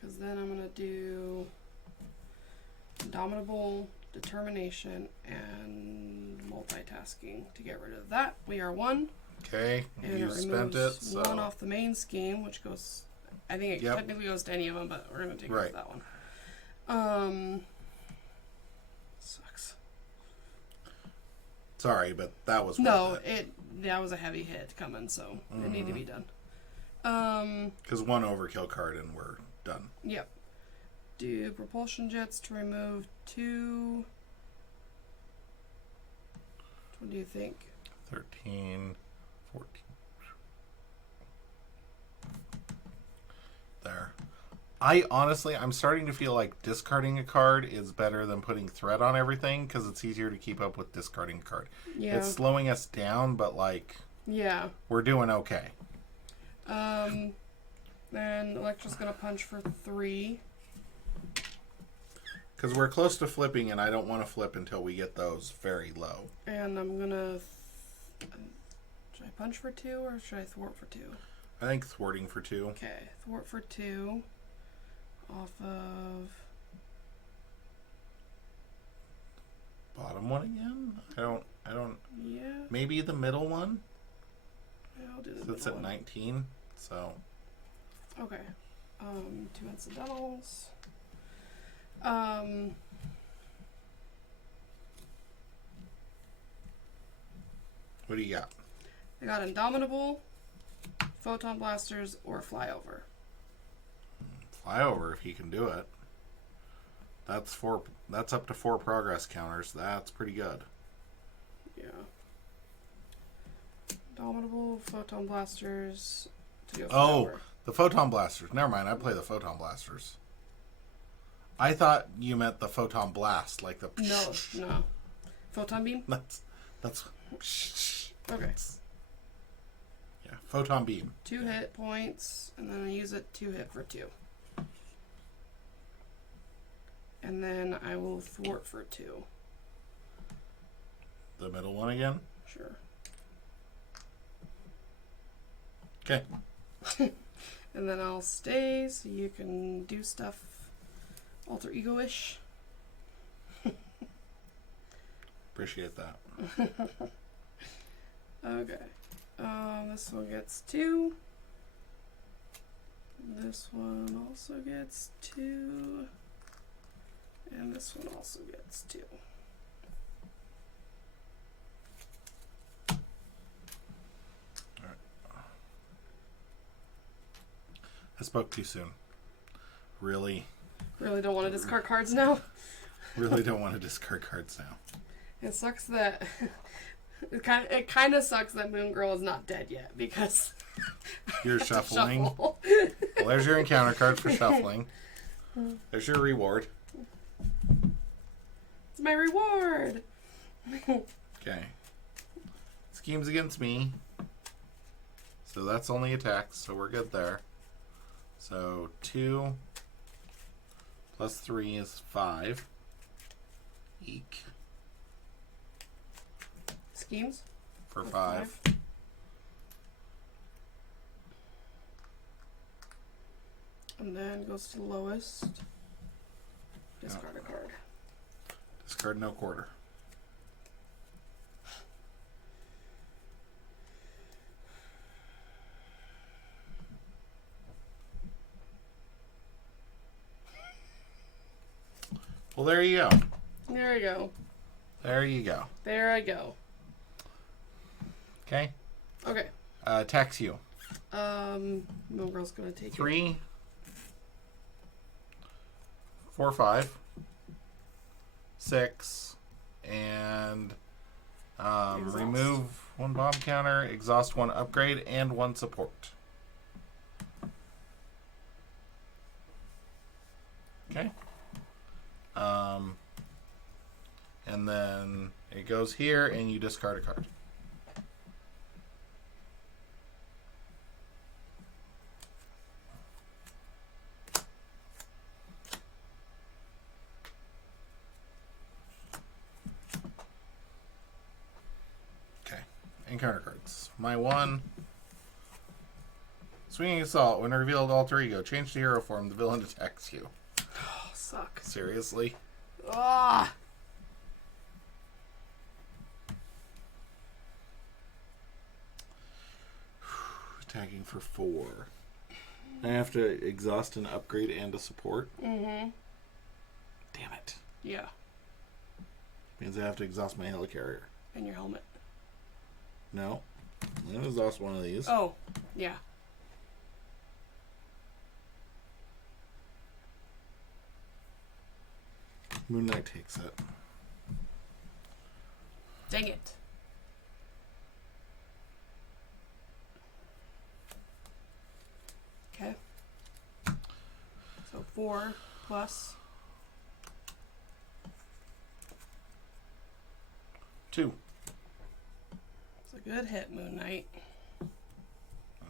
Because then I'm gonna do Indomitable, Determination, and Multitasking to get rid of that. We are one. Okay, And you it spent removes it, so... one off the main scheme, which goes... I think it technically goes to any of them, but we're going to take off that one. Sucks. Sorry, but that was that was a heavy hit coming, so it needed to be done. Because one overkill card and we're done. Yep. Do propulsion jets to remove 2... What do you think? 13, 14. There. I'm starting to feel like discarding a card is better than putting threat on everything because it's easier to keep up with discarding a card. Yeah. It's slowing us down, but like... Yeah. We're doing okay. Then Electra's going to punch for 3. Because we're close to flipping, and I don't want to flip until we get those very low. And I'm going to... Should I punch for 2 or should I thwart for 2? I think thwarting for 2. Okay, thwart for 2. Off of... Bottom one again? I don't... Yeah. Maybe the middle one? Yeah, I'll do the So it's middle at one. 19, so... Okay. 2 incidentals. What do you got? I got Indomitable, Photon Blasters, or Flyover. Flyover if he can do it. That's up to 4 progress counters. That's pretty good. Yeah. Indomitable, Photon Blasters to go Flyover. The Photon Blasters. Never mind, I play the Photon Blasters. I thought you meant the Photon Blast, like the... No. Photon Beam? That's... Okay. Yeah, Photon Beam. 2 hit points, and then I use it 2 hit for 2. And then I will thwart for 2. The middle one again? Sure. Okay. And then I'll stay so you can do stuff alter ego-ish. Appreciate that. Okay. This one gets 2. this one also gets 2. And this one also gets 2. I spoke too soon. Really? Really don't want to discard cards now? Really don't want to discard cards now. It sucks that... It kind of sucks that Moon Girl is not dead yet, because... You're shuffling. Shuffle. Well, there's your encounter card for shuffling. There's your reward. It's my reward! Okay. Schemes against me. So that's only attacks, so we're good there. So 2 plus 3 is 5. Eek. Schemes? For 5. And then goes to the lowest. Discard a card. Discard no quarter. Well, there you go. There we go. There you go. There I go. Okay. Okay. Tax you. Moon Girl's gonna take 3, 4, 5, 6, and remove 1 bomb counter, exhaust 1 upgrade, and 1 support. Okay. And then it goes here, and you discard a card. Okay. Encounter cards. My 1. Swinging Assault. When revealed alter ego, change to hero form. The villain attacks you. Oh, suck. Seriously? Ah! Attacking for 4. I have to exhaust an upgrade and a support. Mm-hmm. Damn it. Yeah. Means I have to exhaust my helicarrier. And your helmet. No. I'm going to exhaust one of these. Oh, yeah. Moon Knight takes it. Dang it. Okay. So 4 plus 2. It's a good hit, Moon Knight.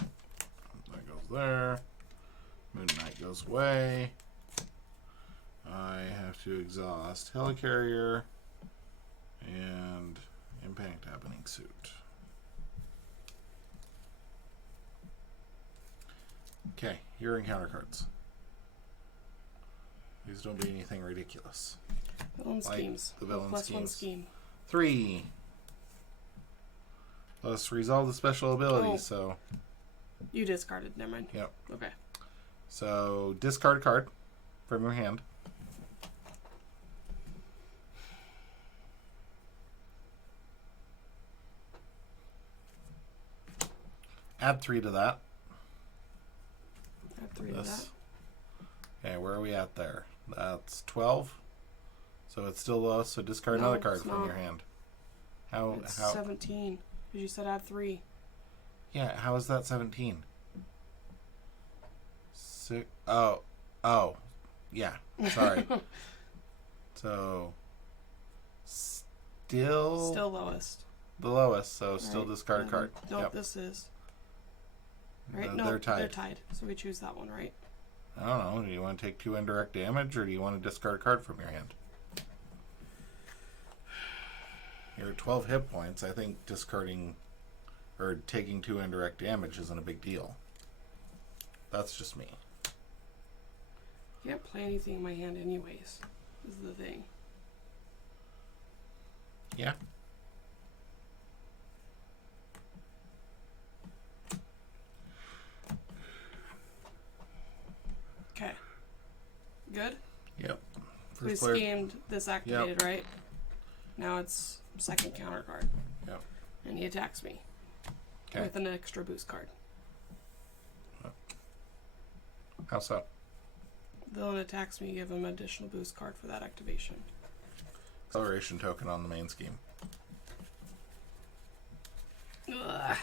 That goes there. Moon Knight goes away. I have to exhaust helicarrier and impact happening suit. Okay, your encounter cards. These don't do anything ridiculous. Villain Like schemes. the villain Plus 1 schemes. scheme. 3. Let's resolve the special ability. Oh. So, You discarded. Never mind. yep. Okay. So discard a card from your hand. Add 3 to that. Add 3 to that. Okay, where are we at there? That's 12. So it's still low, so discard No, another card it's from not. your hand. How It's how 17. Because you said add 3. Yeah, how is that 17? Oh. Yeah. Sorry. So still lowest. the lowest, so still Right. discard a card. Nope, Yep. this is. Right? They're No, tied. they're tied. So we choose that one, right? I don't know. Do you want to take 2 indirect damage, or do you want to discard a card from your hand? You're at 12 hit points. I think discarding or taking 2 indirect damage isn't a big deal. That's just me. You can't play anything in my hand anyways. This is the thing. Yeah. Okay. Good? Yep. We First player. schemed this activated, right? Now it's second counter card. Yep. And he attacks me. Okay. With an extra boost card. How so? Villain attacks me, give him an additional boost card for that activation. Acceleration token on the main scheme. Ugh.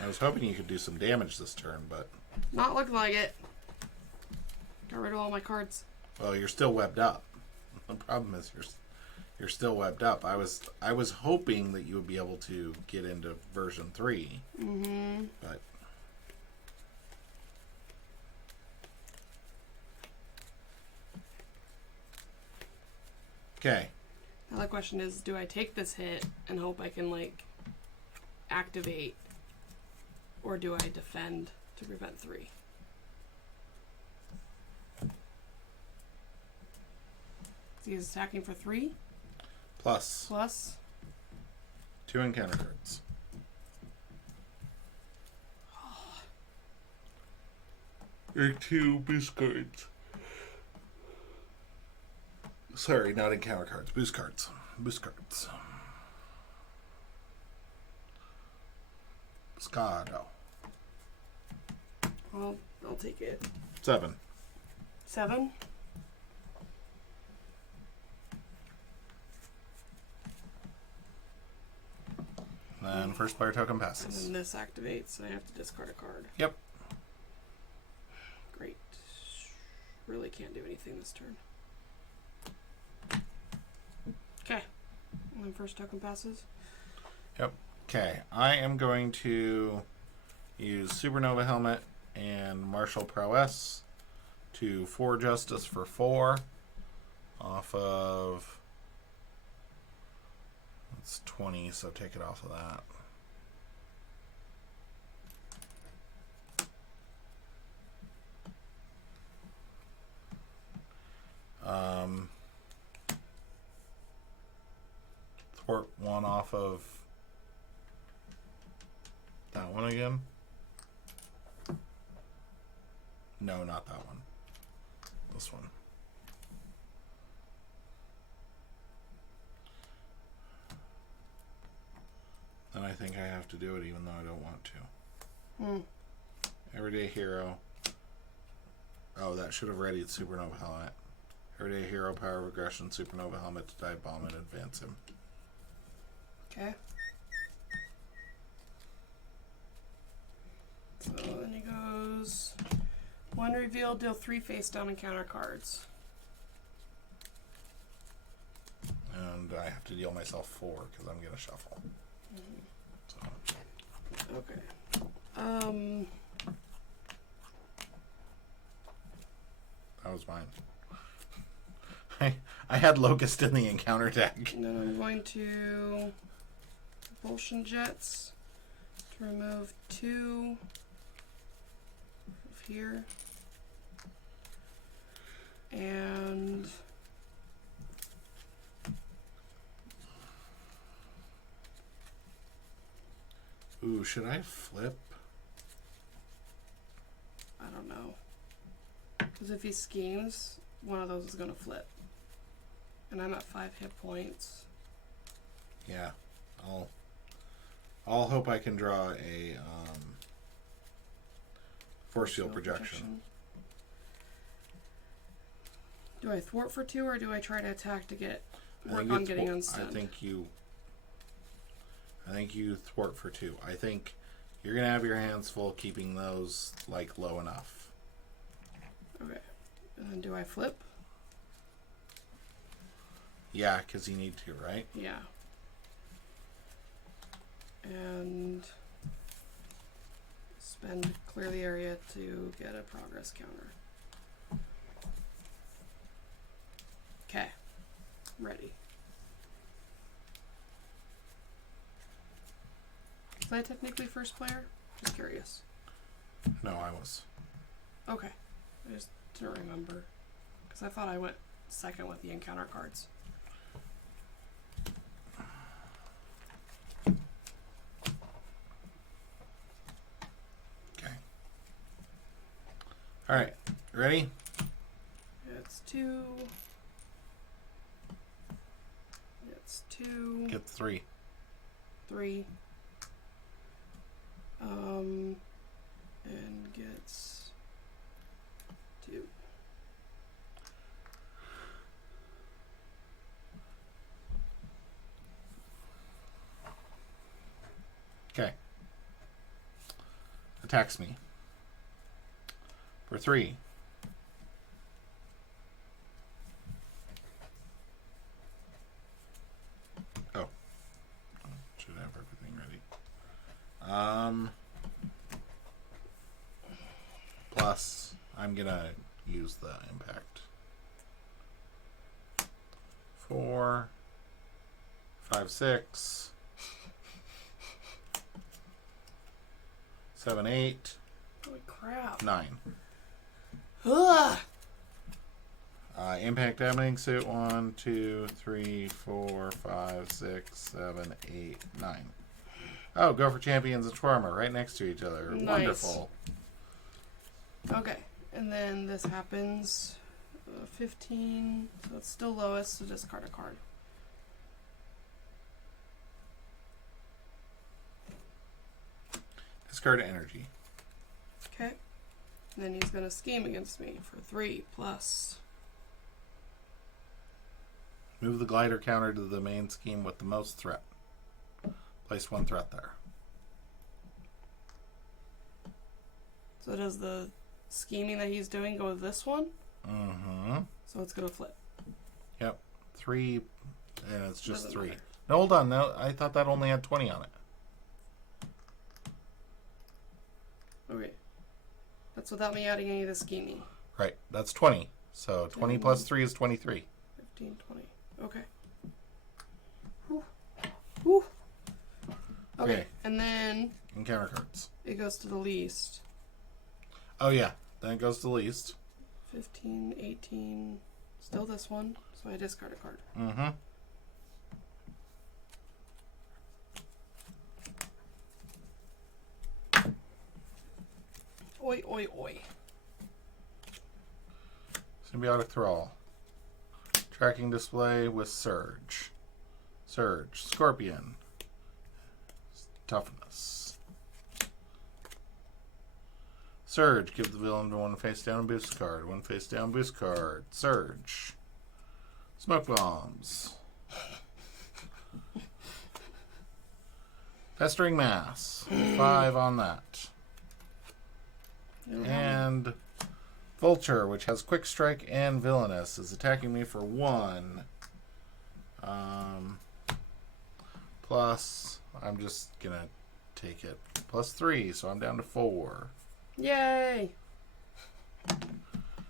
I was hoping you could do some damage this turn, but Not looking like it. Got rid of all my cards. well, you're still webbed up. The problem is you're still webbed up. I was hoping that you would be able to get into version 3. Mm-hmm. But okay. Now the question is, do I take this hit and hope I can, like, activate? Or do I defend to prevent 3? He is attacking for 3 Plus plus. 2 encounter cards. Or 2 boost cards. Sorry, not encounter cards. Boost cards. Boost cards. Scado. I'll take it. 7. 7. And first player token And passes. then this activates, and I have to discard a card. Yep. Great. Really can't do anything this turn. Okay. And then first token passes. Yep. Okay, I am going to use Supernova Helmet and Martial Prowess to 4 Justice for 4 off of... It's 20, so take it off of that. Thwart 1 off of that one again. No, not that one. This one. Then I think I have to do it even though I don't want to. Everyday Hero. Oh, that should have readied Supernova Helmet. Everyday Hero, Power of Aggression, Supernova Helmet to dive bomb and advance him. Okay. So then he goes 1 reveal, deal 3 face down encounter cards. And I have to deal myself 4 because I'm going to shuffle. So. Okay. That was mine. I had Locust in the encounter deck. And then I'm going to Propulsion Jets to remove 2 of here. And Ooh, should I flip? I don't know. Because if he schemes, one of those is going to flip. And I'm at 5 hit points. Yeah. I'll hope I can draw a force field projection. Do I thwart for 2 or do I try to attack to get work you on getting I unstunned? think you thwart for 2. I think you're gonna have your hands full keeping those like low enough. Okay. And then do I flip? Yeah, because you need to, right? Yeah. And spend clear the area to get a progress counter. Okay. Ready. Was I technically first player? Just curious. No, I was. Okay. I just didn't remember. Because I thought I went second with the encounter cards. Okay. All right. Ready? It's 2. It's 2. Get 3. 3. And gets 2. Okay. Attacks me. For 3. Oh. Should have everything ready. Plus, I'm gonna use the impact. 4, 5, 6, 7, 8, Holy crap. 9. Ugh! Impact damaging suit 1, 2, 3, 4, 5, 6, 7, 8, 9. Oh, go for champions and Schwarmer right next to each other. Nice. Wonderful. Okay, and then this happens. 15, so it's still lowest, so discard a card. Discard energy. Okay. And then he's going to scheme against me for 3 plus. Move the glider counter to the main scheme with the most threat. Place 1 threat there. So does the scheming that he's doing go with this one? Mm-hmm. So it's going to flip. Yep. 3, and it's just Doesn't 3. matter. No, hold on. No, I thought that only had 20 on it. Okay. That's without me adding any of the scheming. Right. That's 20. So 20 plus 3 is 23. 15, 20. Okay. Whew. Whew. Okay. Okay. And then Encounter cards. it goes to the least. Oh, yeah. Then it goes to least. 15, 18. Still this one. So I discard a card. Mm-hmm. Oi, oi, oi. Symbiotic Thrall. Tracking display with Surge. Surge. Scorpion. Toughness. Surge. Give the villain 1 face down boost card. 1 face down boost card. Surge. Smoke bombs. Festering mass. 5 on that. And Vulture, which has Quick Strike and Villainous, is attacking me for 1. Plus, I'm just gonna take it. Plus 3, so I'm down to 4. Yay!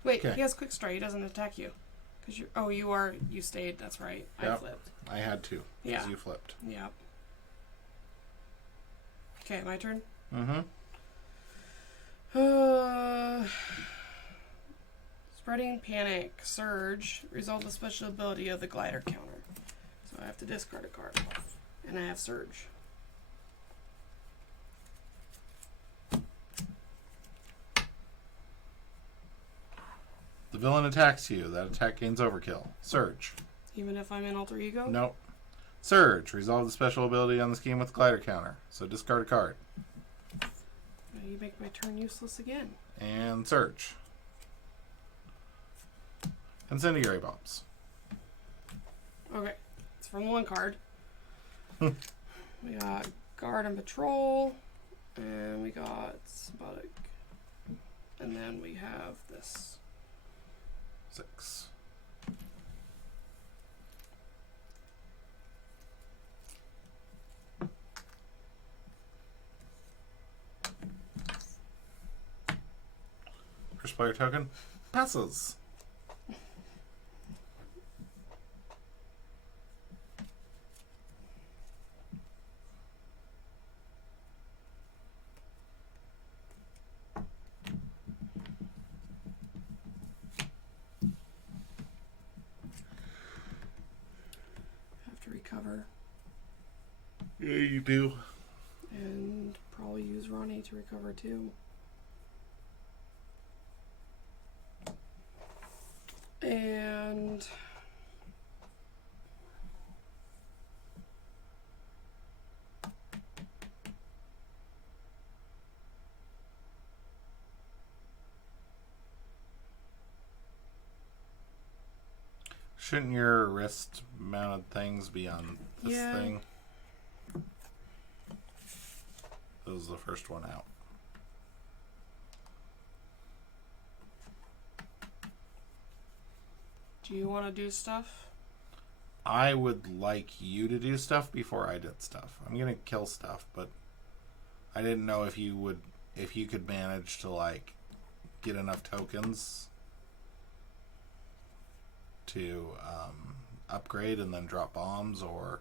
Wait, Okay. he has quick strike. He doesn't attack you. Cause you stayed. That's right. I Yep. flipped. I had to, because Yeah. you flipped. Yep. Okay, my turn. Mm-hmm. Spreading Panic. Surge. Resolve the special ability of the glider counter. So I have to discard a card. And I have Surge. The villain attacks you. That attack gains overkill. Surge. Even if I'm in alter ego? Nope. Surge. Resolve the special ability on the scheme with glider counter. So discard a card. Now you make my turn useless again. And Surge. Incendiary bombs. Okay. It's from 1 card. We got Guard and Patrol. And we got Symbiotic. And then we have this. 6. First player token passes. recover. Yeah, you do. And probably use Ronnie to recover too. And Shouldn't your wrist mounted things be on this thing? This is the first one out. do you want to do stuff? I would like you to do stuff before I did stuff. I'm gonna kill stuff, but I didn't know if you could manage to like get enough tokens to upgrade and then drop bombs, or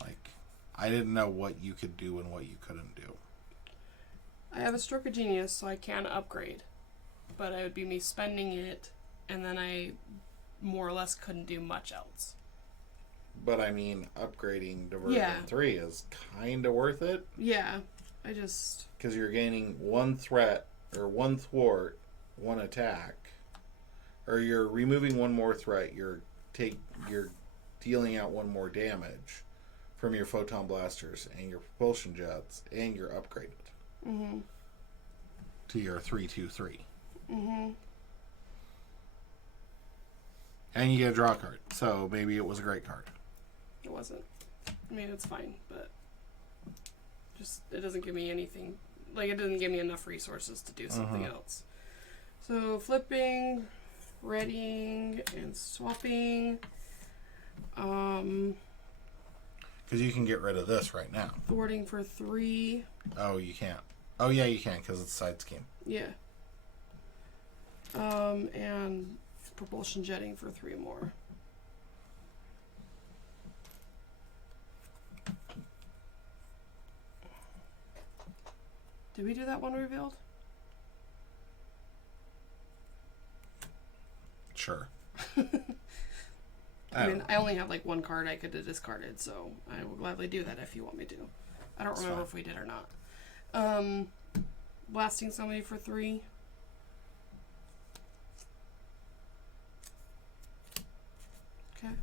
like I didn't know what you could do and what you couldn't do. I have a stroke of genius, so I can upgrade, but it would be me spending it, and then I more or less couldn't do much else. But I mean, upgrading to version 3 is kind of worth it. Yeah, I just... Because you're gaining one threat, or one thwart, one attack. Or you're removing one more threat, you're dealing out one more damage from your photon blasters and your propulsion jets, and you're upgraded. Mm-hmm. To your 3/2/3. Mm-hmm. And you get a draw card, so maybe it was a great card. It wasn't. I mean, it's fine, but just it doesn't give me anything. Like, it doesn't give me enough resources to do something else. So, flipping, readying, and swapping. Because you can get rid of this right now. Thwarting for 3. Oh, you can't. Oh, yeah, you can, because it's a side scheme. Yeah. And propulsion jetting for 3 more. Did we do that one revealed? Sure. I mean, I only have like one card I could have discarded, so I will gladly do that if you want me to. I don't remember if we did or not. Blasting somebody for 3. Okay.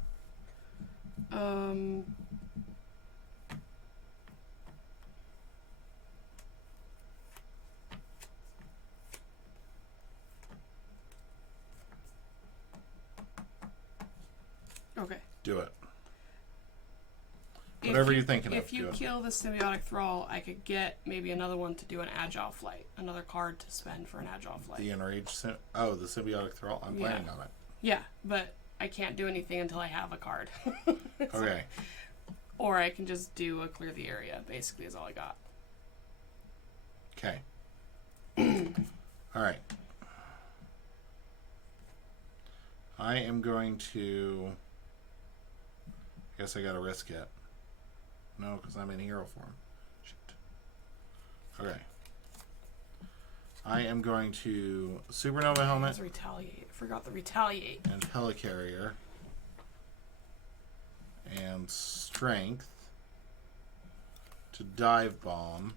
Okay. Do it. Whatever you're thinking of. If you kill the symbiotic thrall, I could get maybe another one to do an agile flight. Another card to spend for an agile flight. The enraged the symbiotic thrall? I'm planning on it. Yeah, but I can't do anything until I have a card. Okay. Or I can just do a clear the area, basically, is all I got. Okay. Alright. I am going to... I guess I gotta risk it. No, because I'm in hero form. Shit. Okay. I am going to Supernova Helmet. Retaliate. I forgot the retaliate. And Helicarrier. And Strength. To Dive Bomb.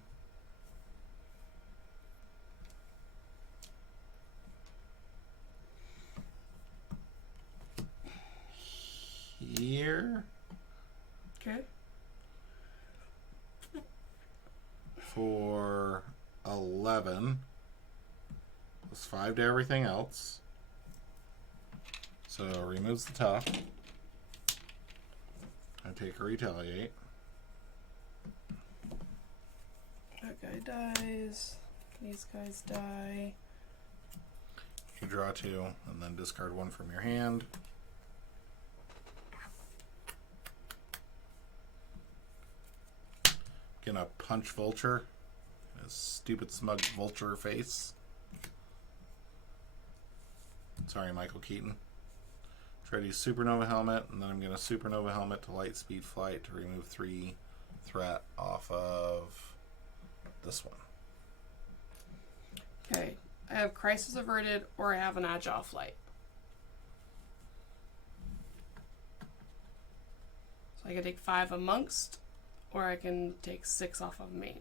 Here. Okay. For 11. Plus 5 to everything else. So removes the tough. I take a retaliate. That guy dies. These guys die. You draw 2 and then discard 1 from your hand. Gonna punch Vulture. His stupid smug vulture face. Sorry, Michael Keaton. Try to use Supernova Helmet, and then I'm gonna Supernova Helmet to Light Speed Flight to remove 3 threat off of this one. Okay. I have Crisis Averted, or I have an Agile Flight. So I can take 5 amongst, or I can take 6 off of main.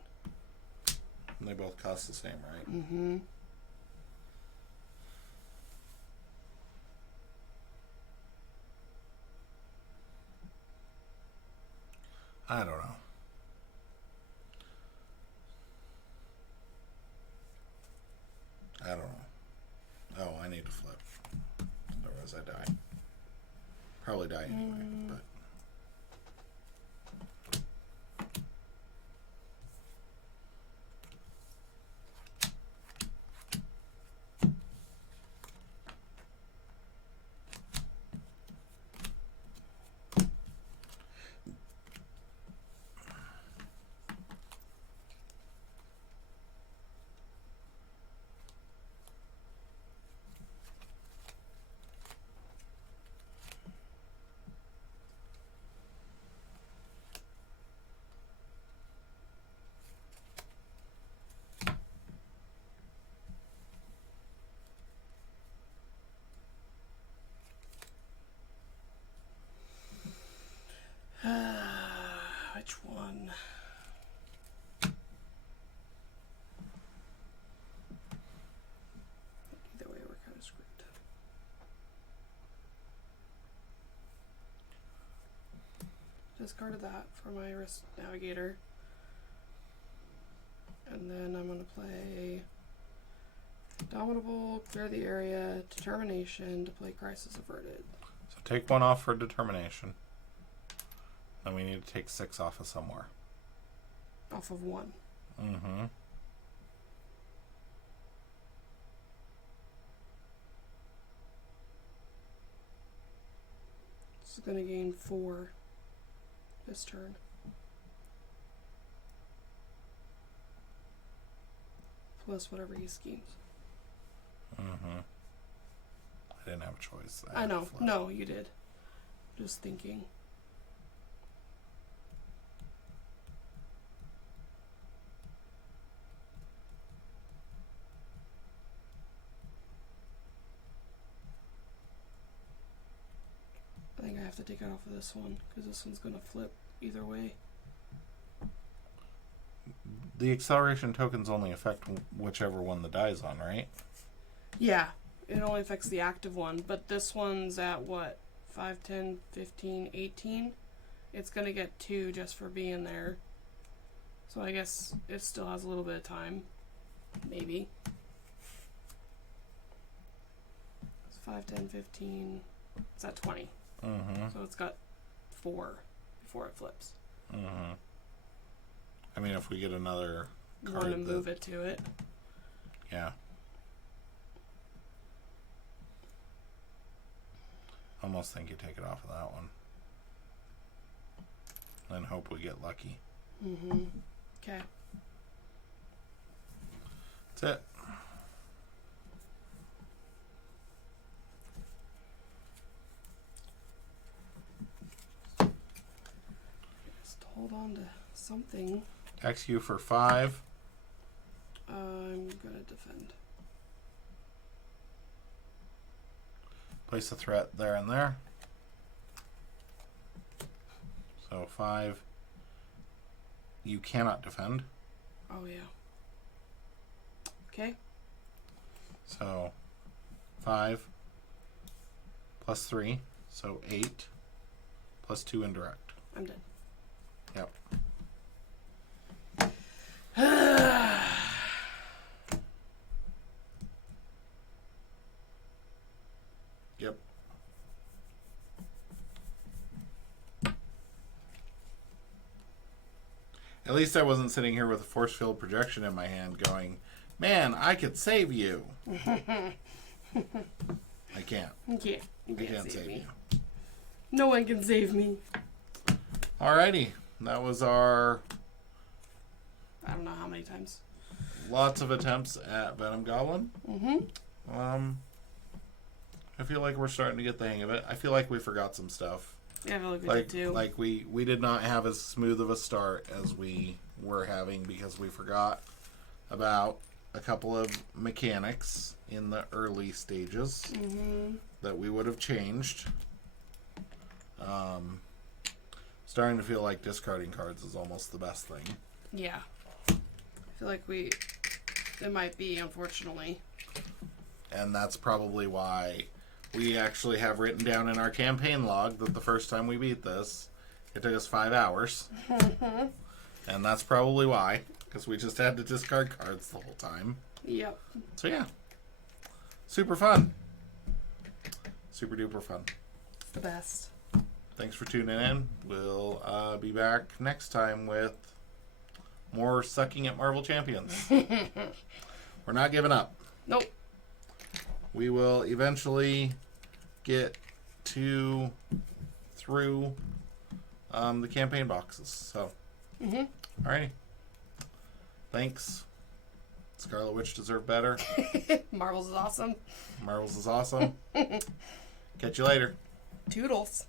And they both cost the same, right? Mm-hmm. I don't know. I don't know. Oh, I need to flip. Otherwise I die. Probably die anyway, but... Which one? Either way, we're kind of screwed. Discarded that for my wrist navigator. And then I'm going to play Dominable, Clear the Area, Determination to play Crisis Averted. So take 1 off for determination. Then we need to take 6 off of somewhere. Off of 1. Mm-hmm. This is going to gain 4 this turn. Plus whatever he schemes. Mm-hmm. I didn't have a choice. I had to know. flip. No, you did. Just thinking. I think I have to take it off of this one because this one's going to flip either way. The acceleration tokens only affect whichever one the die's on, right? Yeah, it only affects the active one, but this one's at what? 5, 10, 15, 18? It's going to get 2 just for being there. So I guess it still has a little bit of time. Maybe. It's 5, 10, 15. It's at 20. Mm-hmm. So it's got 4 before it flips. Mm-hmm. I mean, if we get another You card want to that- move it to it. Yeah. Almost think you take it off of that one. And hope we get lucky. Mm-hmm. Okay. That's it. Just hold on to something. XQ for 5. I'm gonna defend. Place a threat there and there. So 5. You cannot defend. Oh yeah. Okay. So 5 plus 3. So 8 plus 2 indirect. I'm dead. Yep. Yep. At least I wasn't sitting here with a force field projection in my hand going, man, I could save you. I can't. You can't. You I can't can't save me. you. No one can save me. Alrighty. That was our I don't know how many times. Lots of attempts at Venom Goblin. Mm-hmm. I feel like we're starting to get the hang of it. I feel like we forgot some stuff. Yeah, I feel like we Like, did too. like we did not have as smooth of a start as we were having because we forgot about a couple of mechanics in the early stages that we would have changed. Starting to feel like discarding cards is almost the best thing. Yeah. I feel like it might be, unfortunately. And that's probably why we actually have written down in our campaign log that the first time we beat this, it took us 5 hours. And that's probably why, because we just had to discard cards the whole time. Yep. So yeah, super fun. Super duper fun. It's the best. Thanks for tuning in. We'll be back next time with more sucking at Marvel Champions. We're not giving up. Nope. We will eventually get through the campaign boxes. So, alrighty. Thanks. Scarlet Witch deserved better. Marvel's is awesome. Marvel's is awesome. Catch you later. Toodles.